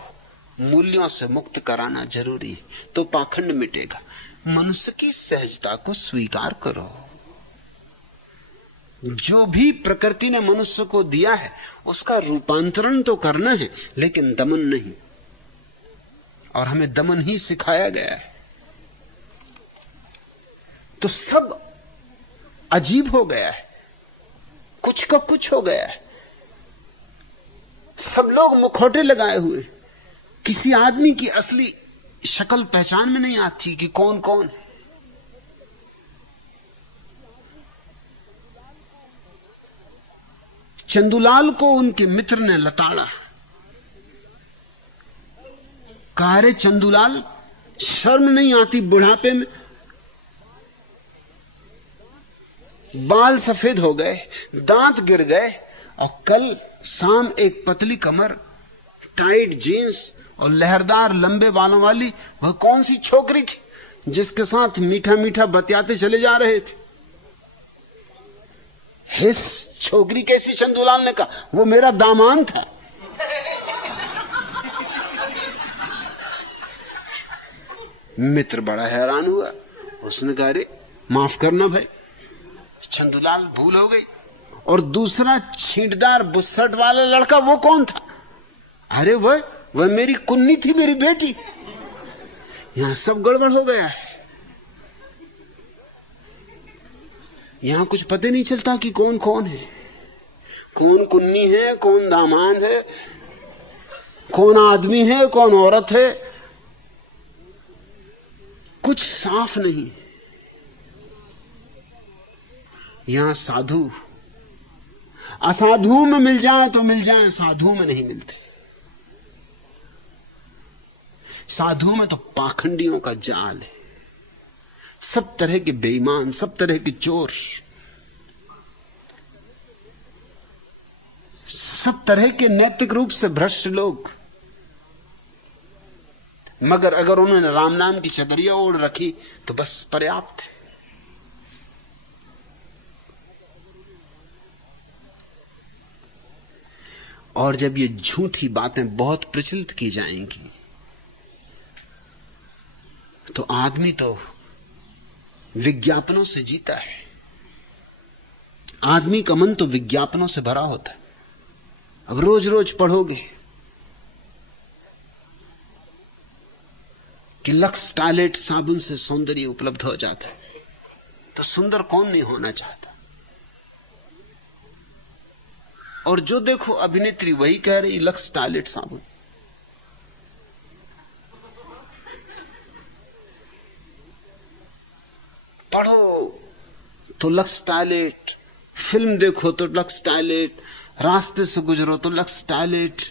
मूल्यों से मुक्त कराना जरूरी है, तो पाखंड मिटेगा। मनुष्य की सहजता को स्वीकार करो। जो भी प्रकृति ने मनुष्य को दिया है उसका रूपांतरण तो करना है, लेकिन दमन नहीं। और हमें दमन ही सिखाया गया है। तो सब अजीब हो गया है, कुछ का कुछ हो गया है। सब लोग मुखौटे लगाए हुए, किसी आदमी की असली शक्ल पहचान में नहीं आती कि कौन कौन है। चंदूलाल को उनके मित्र ने लताड़ा। कहा, रे चंदूलाल, शर्म नहीं आती बुढ़ापे में? बाल सफेद हो गए, दांत गिर गए, और कल शाम एक पतली कमर, टाइट जींस और लहरदार लंबे बालों वाली वह कौन सी छोकरी थी जिसके साथ मीठा मीठा बतियाते चले जा रहे थे? हिस छोकरी कैसी? चंदूलाल ने कहा, वो मेरा दामाद था। मित्र बड़ा हैरान हुआ। उसने कहा, रे माफ करना भाई, चंदूलाल भूल हो गई। और दूसरा छींटदार बुस्सट वाला लड़का वो कौन था? अरे वह मेरी कुन्नी थी, मेरी बेटी। यहां सब गड़बड़ हो गया है। यहां कुछ पता नहीं चलता कि कौन कौन है, कौन कुन्नी है, कौन दामाद है, कौन आदमी है, कौन औरत है, कुछ साफ नहीं। यहां साधु असाधुओं में मिल जाए तो मिल जाए, साधुओं में नहीं मिलते। साधुओं में तो पाखंडियों का जाल है, सब तरह के बेईमान, सब तरह के चोर, सब तरह के नैतिक रूप से भ्रष्ट लोग। मगर अगर उन्होंने राम नाम की चदरिया ओढ़ रखी तो बस पर्याप्त है। और जब ये झूठी बातें बहुत प्रचलित की जाएंगी तो आदमी तो विज्ञापनों से जीता है। आदमी का मन तो विज्ञापनों से भरा होता है। अब रोज रोज पढ़ोगे कि लक्स टॉयलेट साबुन से सौंदर्य उपलब्ध हो जाता है, तो सुंदर कौन नहीं होना चाहता। और जो देखो अभिनेत्री वही कह रही लक्स टॉयलेट साबुन। पढ़ो तो लक्स टॉयलेट, फिल्म देखो तो लक्स टॉयलेट, रास्ते से गुजरो तो लक्स टॉयलेट।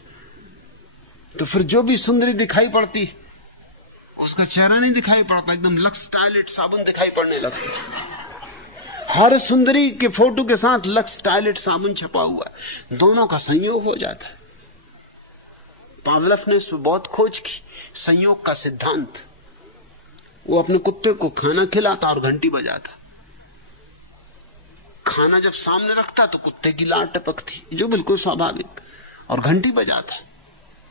तो फिर जो भी सुंदरी दिखाई पड़ती उसका चेहरा नहीं दिखाई पड़ता, एकदम लक्स टॉयलेट साबुन दिखाई पड़ने लगती। हर सुंदरी के फोटो के साथ लक्स टॉयलेट साबुन छपा हुआ है, दोनों का संयोग हो जाता है। पावलोव ने इसमें बहुत खोज की, संयोग का सिद्धांत। वो अपने कुत्ते को खाना खिलाता और घंटी बजाता। खाना जब सामने रखता तो कुत्ते की लार टपकती, जो बिल्कुल स्वाभाविक, और घंटी बजाता।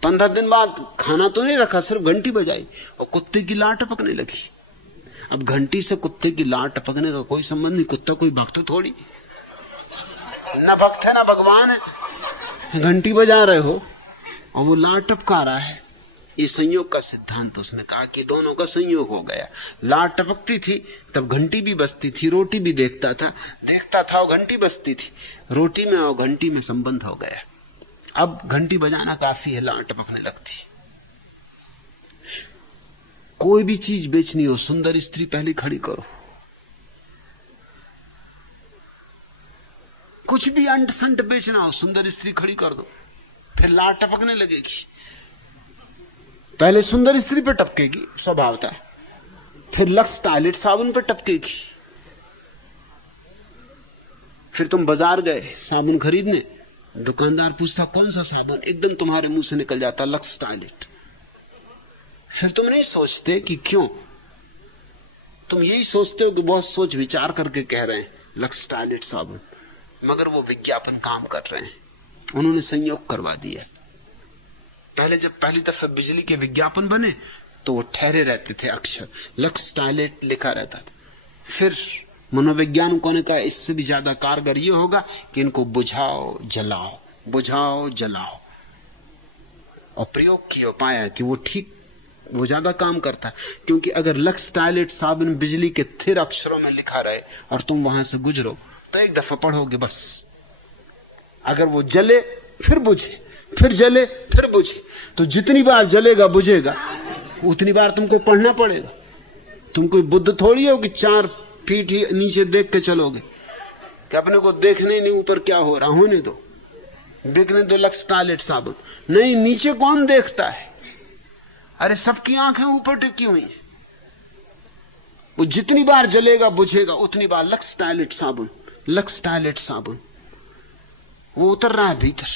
15 दिन बाद खाना तो नहीं रखा, सिर्फ घंटी बजाई और कुत्ते की लार टपकने लगी। अब घंटी से कुत्ते की लार टपकने का कोई संबंध नहीं, कुत्ता कोई भक्त थोड़ी, ना भक्त है ना भगवान है। घंटी बजा रहे हो और वो लार टपका रहा है, ये संयोग का सिद्धांत। उसने कहा कि दोनों का संयोग हो गया। लार टपकती थी तब घंटी भी बजती थी, रोटी भी देखता था और घंटी बजती थी, रोटी में और घंटी में संबंध हो गया। अब घंटी बजाना काफी है, लार टपकने लगती। कोई भी चीज बेचनी हो, सुंदर स्त्री पहले खड़ी करो, कुछ भी अंट संट बेचना हो, सुंदर स्त्री खड़ी कर दो, फिर लार टपकने लगेगी। पहले सुंदर स्त्री पे टपकेगी स्वभावता, फिर लक्स टॉयलेट साबुन पे टपकेगी। फिर तुम बाजार गए साबुन खरीदने, दुकानदार पूछता कौन सा साबुन, एकदम तुम्हारे मुंह से निकल जाता लक्स टॉयलेट। फिर तुम नहीं सोचते कि क्यों, तुम यही सोचते हो कि बहुत सोच विचार करके कह रहे हैं लक्स टॉयलेट साबुन, मगर वो विज्ञापन काम कर रहे हैं, उन्होंने संयोग करवा दिया। पहले जब पहली दफा बिजली के विज्ञापन बने तो वो ठहरे रहते थे अक्षर, लक्स टॉयलेट लिखा रहता था। फिर मनोवैज्ञानिकों ने कहा इससे भी ज्यादा कारगर ये होगा कि इनको बुझाओ जलाओ, बुझाओ जलाओ, और प्रयोग किया, पाया कि वो ठीक, वो ज्यादा काम करता है। क्योंकि अगर लक्स टॉयलेट साबुन बिजली के थिर अक्षरों में लिखा रहे और तुम वहां से गुजरो तो एक दफा पढ़ोगे बस। अगर वो जले फिर बुझे, फिर जले फिर बुझे, तो जितनी बार जलेगा बुझेगा उतनी बार तुमको पढ़ना पड़ेगा। तुम कोई बुद्ध थोड़ी हो कि 4 फीट ही नीचे देख के चलोगे, कि अपने को देखने नहीं ऊपर क्या हो रहा, होने दो, बिकने दो लक्स टॉयलेट साबुन। नहीं, नीचे कौन देखता है, अरे सबकी आंखें ऊपर टिकी हुई हैं। वो जितनी बार जलेगा बुझेगा उतनी बार लक्स टॉयलेट साबुन, लक्स टॉयलेट साबुन। वो उतर रहा है भीतर,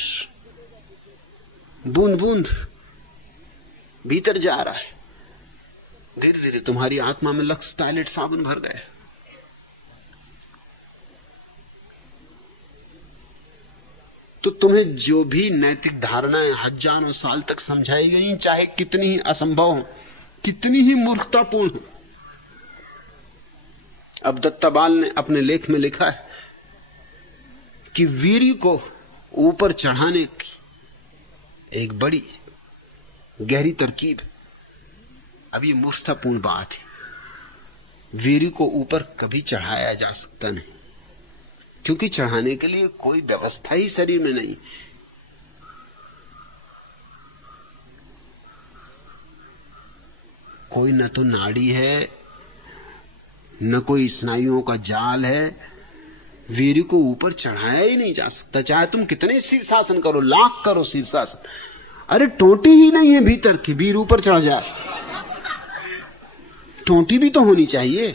बूंद बूंद भीतर जा रहा है, धीरे धीरे तुम्हारी आत्मा में लक्स टॉयलेट साबुन भर गया। तो तुम्हें जो भी नैतिक धारणाएं हजारों साल तक समझाई गई, चाहे कितनी ही असंभव हो, कितनी ही मूर्खतापूर्ण हो। अब दत्ताबाल ने अपने लेख में लिखा है कि वीर को ऊपर चढ़ाने की एक बड़ी गहरी तरकीब। अब ये मूर्खतापूर्ण बात है, वीर को ऊपर कभी चढ़ाया जा सकता नहीं, क्योंकि चढ़ाने के लिए कोई व्यवस्था ही शरीर में नहीं। कोई न तो नाड़ी है, न कोई स्नायुओं का जाल है। वीर को ऊपर चढ़ाया ही नहीं जा सकता, चाहे तुम कितने शीर्षासन करो, लाख करो शीर्षासन। अरे टोटी ही नहीं है भीतर की वीर ऊपर चढ़ जाए। टोटी भी तो होनी चाहिए,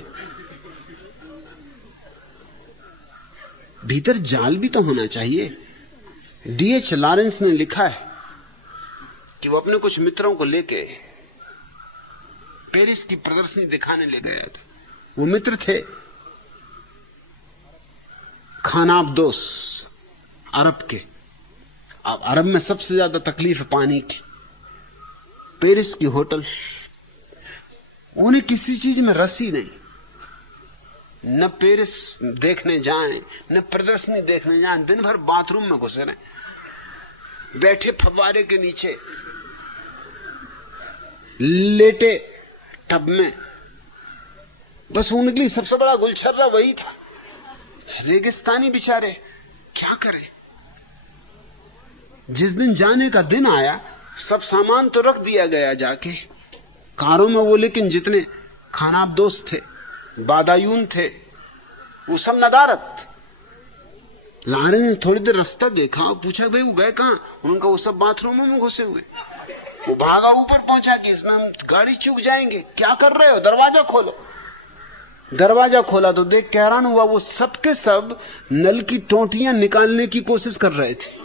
भीतर जाल भी तो होना चाहिए। D.H. लॉरेंस ने लिखा है कि वो अपने कुछ मित्रों को लेके पेरिस की प्रदर्शनी दिखाने ले गया था। वो मित्र थे खानाबदोस, अरब के। अब अरब में सबसे ज्यादा तकलीफ है पानी की। पेरिस की होटल, उन्हें किसी चीज में रस ही नहीं। न पेरिस देखने जाएं, न प्रदर्शनी देखने जाएं, दिन भर बाथरूम में घुसे रहे, बैठे फव्वारे के नीचे, लेटे टब में। बस उनके लिए सबसे बड़ा गुलछर्रा वही था। रेगिस्तानी बेचारे क्या करे। जिस दिन जाने का दिन आया, सब सामान तो रख दिया गया जाके कारों में वो, लेकिन जितने खानाबदोस थे, बादायून थे, वो सब नदारत। लारे ने थोड़ी देर रास्ता देखा और पूछा भाई वो गए कहां? उनका वो सब बाथरूमों में घुसे हुए। वो भागा ऊपर पहुंचा कि इसमें हम गाड़ी चूक जाएंगे, क्या कर रहे हो, दरवाजा खोलो। दरवाजा खोला तो देख के हैरान हुआ, वो सब के सब नल की टोंटियां निकालने की कोशिश कर रहे थे।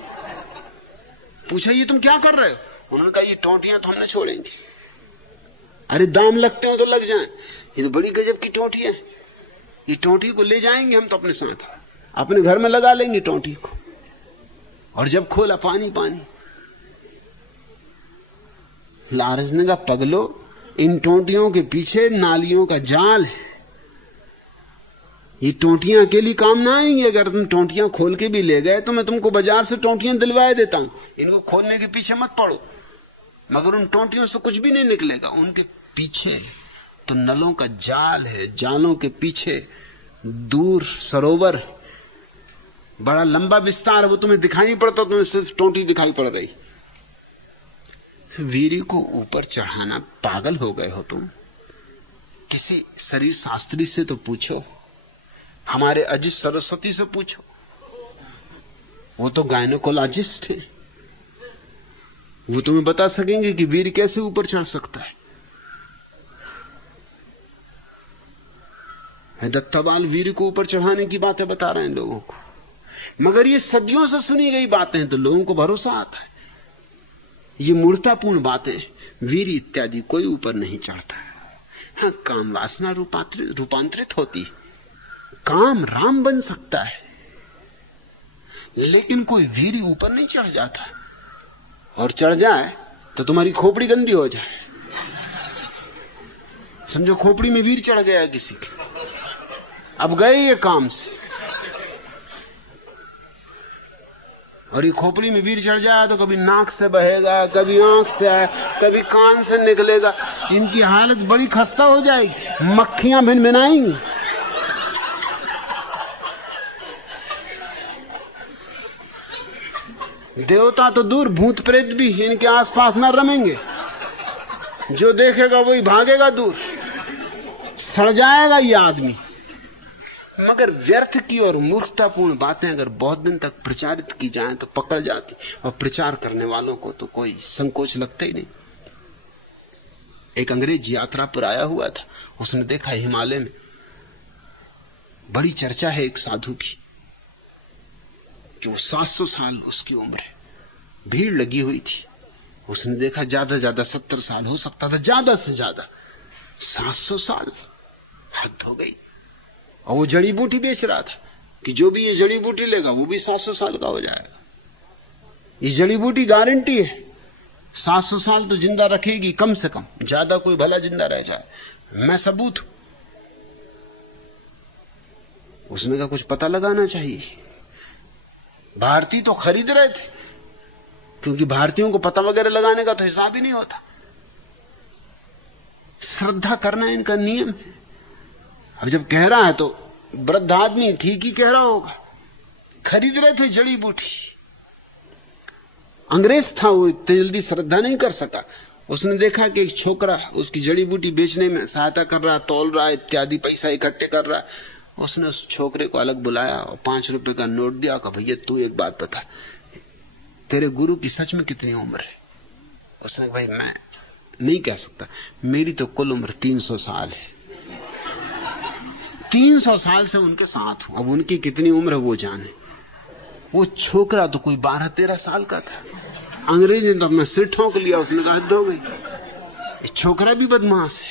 पूछा ये तुम क्या कर रहे हो? उन्होंने कहा ये टोंटियां तो हम न छोड़ेंगे। अरे दाम लगते हो तो लग जाएं, ये तो बड़ी गजब की टोंटी है, ये टोंटी को ले जाएंगे हम तो अपने साथ, अपने घर में लगा लेंगे टोंटी को। और जब खोला पानी पानी। लारस ने कहा पगलो, इन टोंटियों के पीछे नालियों का जाल है, ये टोंटियां अकेली काम ना आएंगी। अगर तुम टोंटियां खोल के भी ले गए तो मैं तुमको बाजार से टोंटियां दिलवाए देता हूं, इनको खोलने के पीछे मत पड़ो। मगर उन टोंटियों से कुछ भी नहीं निकलेगा, उनके पीछे तो नलों का जाल है, जालों के पीछे दूर सरोवर, बड़ा लंबा विस्तार, वो तुम्हें दिखाई नहीं पड़ता, तुम्हें सिर्फ टोंटी दिखाई पड़ रही। वीरी को ऊपर चढ़ाना, पागल हो गए हो तुम? किसी शरीर शास्त्री से तो पूछो, हमारे अजित सरस्वती से पूछो, वो तो गायनोकोलॉजिस्ट है, वो तुम्हें बता सकेंगे कि वीर कैसे ऊपर चढ़ सकता है। दत्ताबाल वीर को ऊपर चढ़ाने की बातें बता रहे हैं लोगों को, मगर ये सदियों से सुनी गई बातें हैं तो लोगों को भरोसा आता है। ये मूर्तापूर्ण बातें, वीर इत्यादि कोई ऊपर नहीं चढ़ता। हाँ, काम वासना रूपांतरित होती, काम राम बन सकता है, लेकिन कोई वीर ऊपर नहीं चढ़ जाता। और चढ़ जाए तो तुम्हारी खोपड़ी गंदी हो जाए। समझो खोपड़ी में वीर चढ़ गया किसी के, अब गए ये काम से, और ये खोपड़ी में वीर चढ़ जाए तो कभी नाक से बहेगा, कभी आंख से आए, कभी कान से निकलेगा। इनकी हालत बड़ी खस्ता हो जाएगी, मक्खियां भिनभिनाएंगी। देवता तो दूर, भूत प्रेत भी इनके आसपास न रमेंगे। जो देखेगा वही भागेगा दूर, सड़ जाएगा ये आदमी। मगर व्यर्थ की और मूर्खतापूर्ण बातें अगर बहुत दिन तक प्रचारित की जाएं तो पकड़ जाती, और प्रचार करने वालों को तो कोई संकोच लगता ही नहीं। एक अंग्रेज यात्रा पर आया हुआ था, उसने देखा हिमालय में बड़ी चर्चा है एक साधु की कि वो 700 साल उसकी उम्र है, भीड़ लगी हुई थी। उसने देखा ज्यादा ज्यादा 70 साल हो सकता था, ज्यादा से ज्यादा 700 साल, हद हो गई। और वो जड़ी बूटी बेच रहा था कि जो भी ये जड़ी बूटी लेगा वो भी 700 साल का हो जाएगा। ये जड़ी बूटी गारंटी है 700 साल तो जिंदा रखेगी कम से कम, ज्यादा कोई भला जिंदा रह जाए, मैं सबूत हूं। उसने कहा कुछ पता लगाना चाहिए। भारतीय तो खरीद रहे थे, क्योंकि भारतीयों को पता वगैरह लगाने का तो हिसाब ही नहीं होता। श्रद्धा करना इनका नियम है। अब जब कह रहा है तो वृद्ध आदमी ठीक ही कह रहा होगा, खरीद रहे थे जड़ी बूटी। अंग्रेज था, वो इतनी जल्दी श्रद्धा नहीं कर सका। उसने देखा कि एक छोकरा उसकी जड़ी बूटी बेचने में सहायता कर रहा, तौल रहा, इत्यादि पैसा इकट्ठे कर रहा। उसने उस छोकरे को अलग बुलाया और 5 रुपए का नोट दिया। कहा भैया तू एक बात बता, तेरे गुरु की सच में कितनी उम्र है? उसने कहा भाई मैं नहीं कह सकता, मेरी तो कुल उम्र 300 साल है। 300 साल से उनके साथ हूं, अब उनकी कितनी उम्र है वो जाने। वो छोकरा तो कोई 12-13 साल का था। अंग्रेज ने तो अपना सिर ठोंक लिया। उसने कहा हद हो गई, ये छोकरा भी बदमाश है।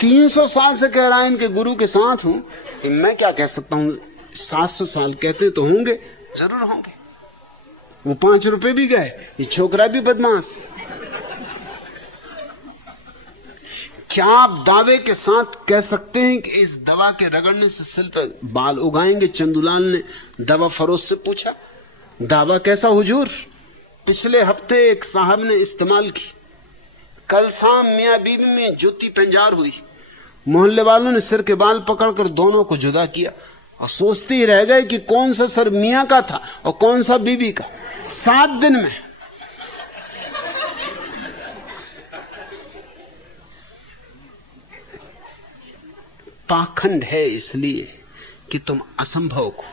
300 साल से कह रहा है इनके गुरु के साथ हूं, मैं क्या कह सकता हूं? 700 साल कहते तो होंगे, जरूर होंगे। वो 5 रुपए भी गए, ये छोकरा भी बदमाश। क्या आप दावे के साथ कह सकते हैं कि इस दवा के रगड़ने से सिर पर बाल उगाएंगे? चंदूलाल ने दवा फरोश से पूछा। दावा कैसा हुजूर? पिछले हफ्ते एक साहब ने इस्तेमाल की, कल शाम मियां बीवी में जुती पंजार हुई। मोहल्ले वालों ने सिर के बाल पकड़कर दोनों को जुदा किया और सोचते ही रह गए कि कौन सा सर मियां का था और कौन सा बीवी का। 7 दिन में। पाखंड है इसलिए कि तुम असंभव को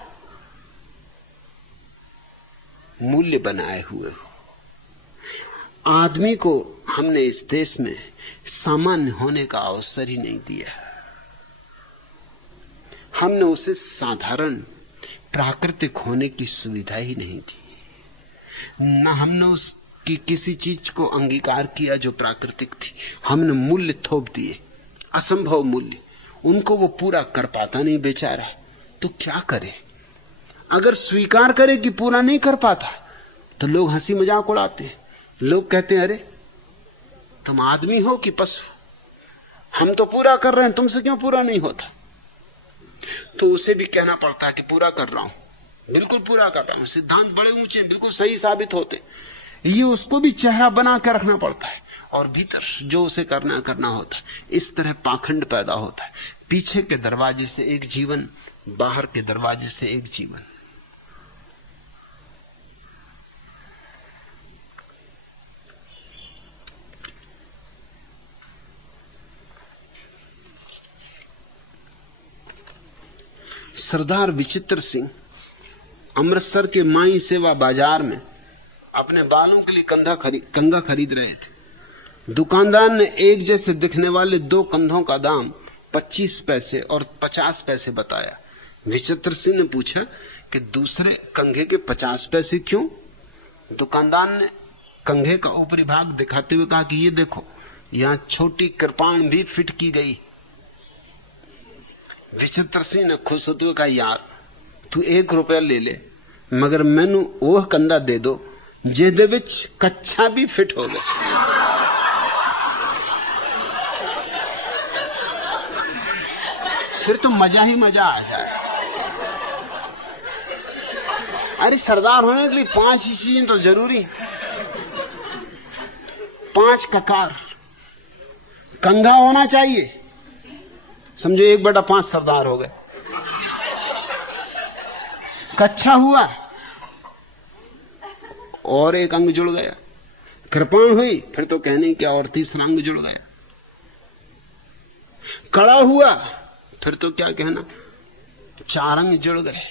मूल्य बनाए हुए हो। आदमी को हमने इस देश में सामान्य होने का अवसर ही नहीं दिया। हमने उसे साधारण प्राकृतिक होने की सुविधा ही नहीं दी। न हमने उसकी किसी चीज को अंगीकार किया जो प्राकृतिक थी। हमने मूल्य थोप दिए, असंभव मूल्य। उनको वो पूरा कर पाता नहीं बेचारा, तो क्या करे? अगर स्वीकार करे कि पूरा नहीं कर पाता तो लोग हंसी मजाक उड़ाते हैं। लोग कहते हैं अरे तुम आदमी हो कि पशु? हम तो पूरा कर रहे हैं, तुमसे क्यों पूरा नहीं होता? तो उसे भी कहना पड़ता है कि पूरा कर रहा हूं, बिल्कुल पूरा कर रहा हूं। सिद्धांत बड़े ऊंचे हैं, बिल्कुल सही साबित होते। ये उसको भी चेहरा बना कर रखना पड़ता है और भीतर जो उसे करना होता है। इस तरह पाखंड पैदा होता है। पीछे के दरवाजे से एक जीवन, बाहर के दरवाजे से एक जीवन। सरदार विचित्र सिंह अमृतसर के माई सेवा बाजार में अपने बालों के लिए कंघा खरीद रहे थे। दुकानदार ने एक जैसे दिखने वाले 2 कंधों का दाम 25 पैसे और 50 पैसे बताया। विचित्र सिंह ने पूछा कि दूसरे कंघे के 50 पैसे क्यों? दुकानदार ने कंघे का ऊपरी भाग दिखाते हुए कहा कि ये देखो, यहां छोटी कृपाण भी फिट की गई। विचित्र सिंह ने खुश होते हुए कहा यार तू 1 रुपया ले ले, मगर मैनू वह कंधा दे दो ਜਿਹਦੇ ਵਿੱਚ कच्छा भी फिट हो गया। फिर तो मजा ही मजा आ जाए। अरे सरदार होने के लिए 5 ही चीजें तो जरूरी है। 5 ककार कंघा होना चाहिए, समझो 1/5 सरदार हो गए। कच्छा हुआ और एक अंग जुड़ गया। कृपाण हुई फिर तो कहने क्या, और तीसरा अंग जुड़ गया। कड़ा हुआ फिर तो क्या कहना, 4 अंग जुड़ गए।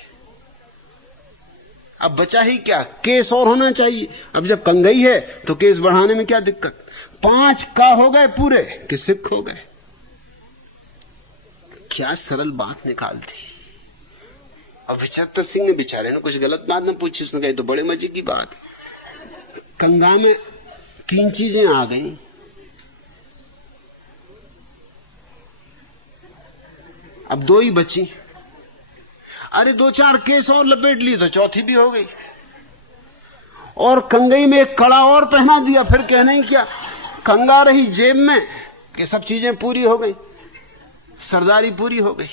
अब बचा ही क्या? केस और होना चाहिए। अब जब कंघई है तो केस बढ़ाने में क्या दिक्कत? 5 का हो गए पूरे कि सिख हो गए। क्या सरल बात निकाल दी। अब विचित्र सिंह ने बेचारे ने कुछ गलत बात न पूछी। उसने कही तो बड़े मजे की बात। कंघा में 3 चीजें आ गई। अब 2 ही बची। अरे 2-4 केस और लपेट लिए तो चौथी भी हो गई। और कंघई में एक कड़ा और पहना दिया, फिर कहने ही क्या, कंघा रही जेब में कि सब चीजें पूरी हो गई, सरदारी पूरी हो गई।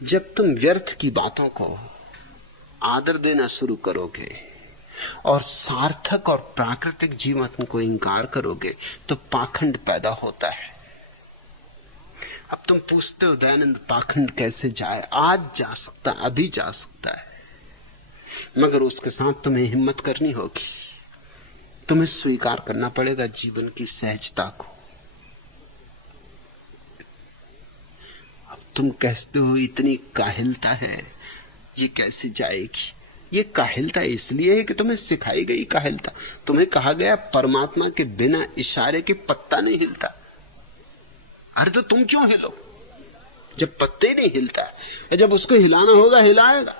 जब तुम व्यर्थ की बातों को आदर देना शुरू करोगे और सार्थक और प्राकृतिक जीवन को इंकार करोगे तो पाखंड पैदा होता है। अब तुम पूछते हो दयानंद पाखंड कैसे जाए? आज जा सकता, अभी जा सकता है, मगर उसके साथ तुम्हें हिम्मत करनी होगी। तुम्हें स्वीकार करना पड़ेगा जीवन की सहजता को। अब तुम कहते हो इतनी काहिलता है, ये कैसे जाएगी? ये काहिलता इसलिए है कि तुम्हें सिखाई गई काहिलता। तुम्हें कहा गया परमात्मा के बिना इशारे के पत्ता नहीं हिलता। अरे तो तुम क्यों हिलो जब पत्ते नहीं हिलता? जब उसको हिलाना होगा हिलाएगा,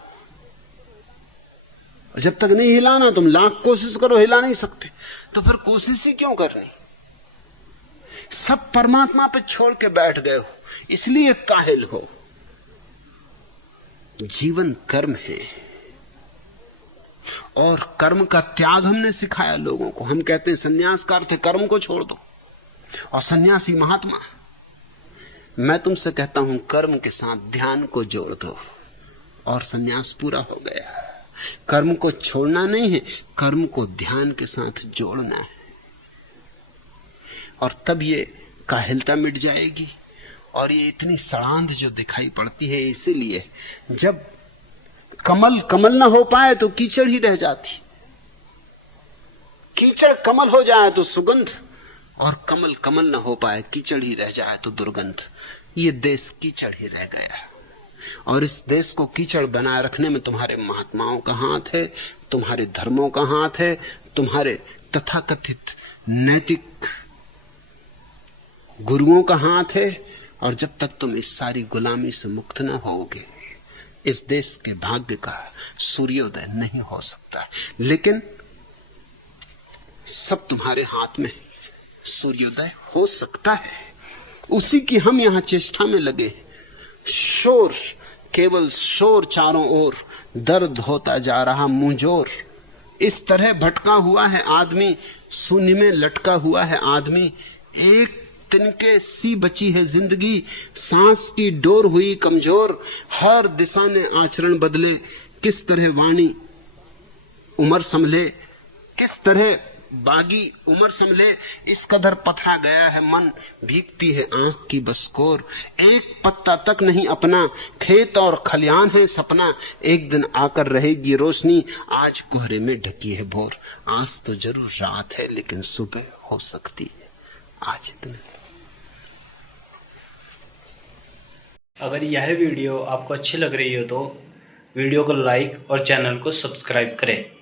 जब तक नहीं हिलाना तुम लाख कोशिश करो हिला नहीं सकते, तो फिर कोशिश ही क्यों करनी? सब परमात्मा पे छोड़ के बैठ गए हो, इसलिए काहिल हो। जीवन कर्म है और कर्म का त्याग हमने सिखाया लोगों को। हम कहते हैं सन्यास का अर्थ है कर्म को छोड़ दो, और सन्यासी महात्मा। मैं तुमसे कहता हूं कर्म के साथ ध्यान को जोड़ दो और सन्यास पूरा हो गया। कर्म को छोड़ना नहीं है, कर्म को ध्यान के साथ जोड़ना है, और तब ये काहिलता मिट जाएगी। और ये इतनी सड़ांध जो दिखाई पड़ती है इसीलिए, जब कमल कमल ना हो पाए तो कीचड़ ही रह जाती, कीचड़ कमल हो जाए तो सुगंध, और कमल कमल ना हो पाए कीचड़ ही रह जाए तो दुर्गंध। ये देश कीचड़ ही रह गया, और इस देश को कीचड़ बनाए रखने में तुम्हारे महात्माओं का हाथ है, तुम्हारे धर्मों का हाथ है, तुम्हारे तथाकथित नैतिक गुरुओं का हाथ है। और जब तक तुम इस सारी गुलामी से मुक्त न होगे, इस देश के भाग्य का सूर्योदय नहीं हो सकता। लेकिन सब तुम्हारे हाथ में, सूर्योदय हो सकता है, उसी की हम यहां चेष्टा में लगे। शोर, केवल शोर चारों ओर, दर्द होता जा रहा मुंहजोर। इस तरह भटका हुआ है आदमी, शून्य में लटका हुआ है आदमी। एक तिनके सी बची है जिंदगी, सांस की डोर हुई कमजोर। हर दिशा ने आचरण बदले, किस तरह वाणी उमर संभले, किस तरह बागी उमर संभले। इस कदर पथरा गया है मन, भीगती है आंख की बसकोर। एक पत्ता तक नहीं अपना, खेत और खलियान है सपना। एक दिन आकर रहेगी रोशनी, आज कोहरे में ढकी है भोर। आज तो जरूर रात है लेकिन सुबह हो सकती है। आज इतना। अगर यह वीडियो आपको अच्छी लग रही हो तो वीडियो को लाइक और चैनल को सब्सक्राइब करें।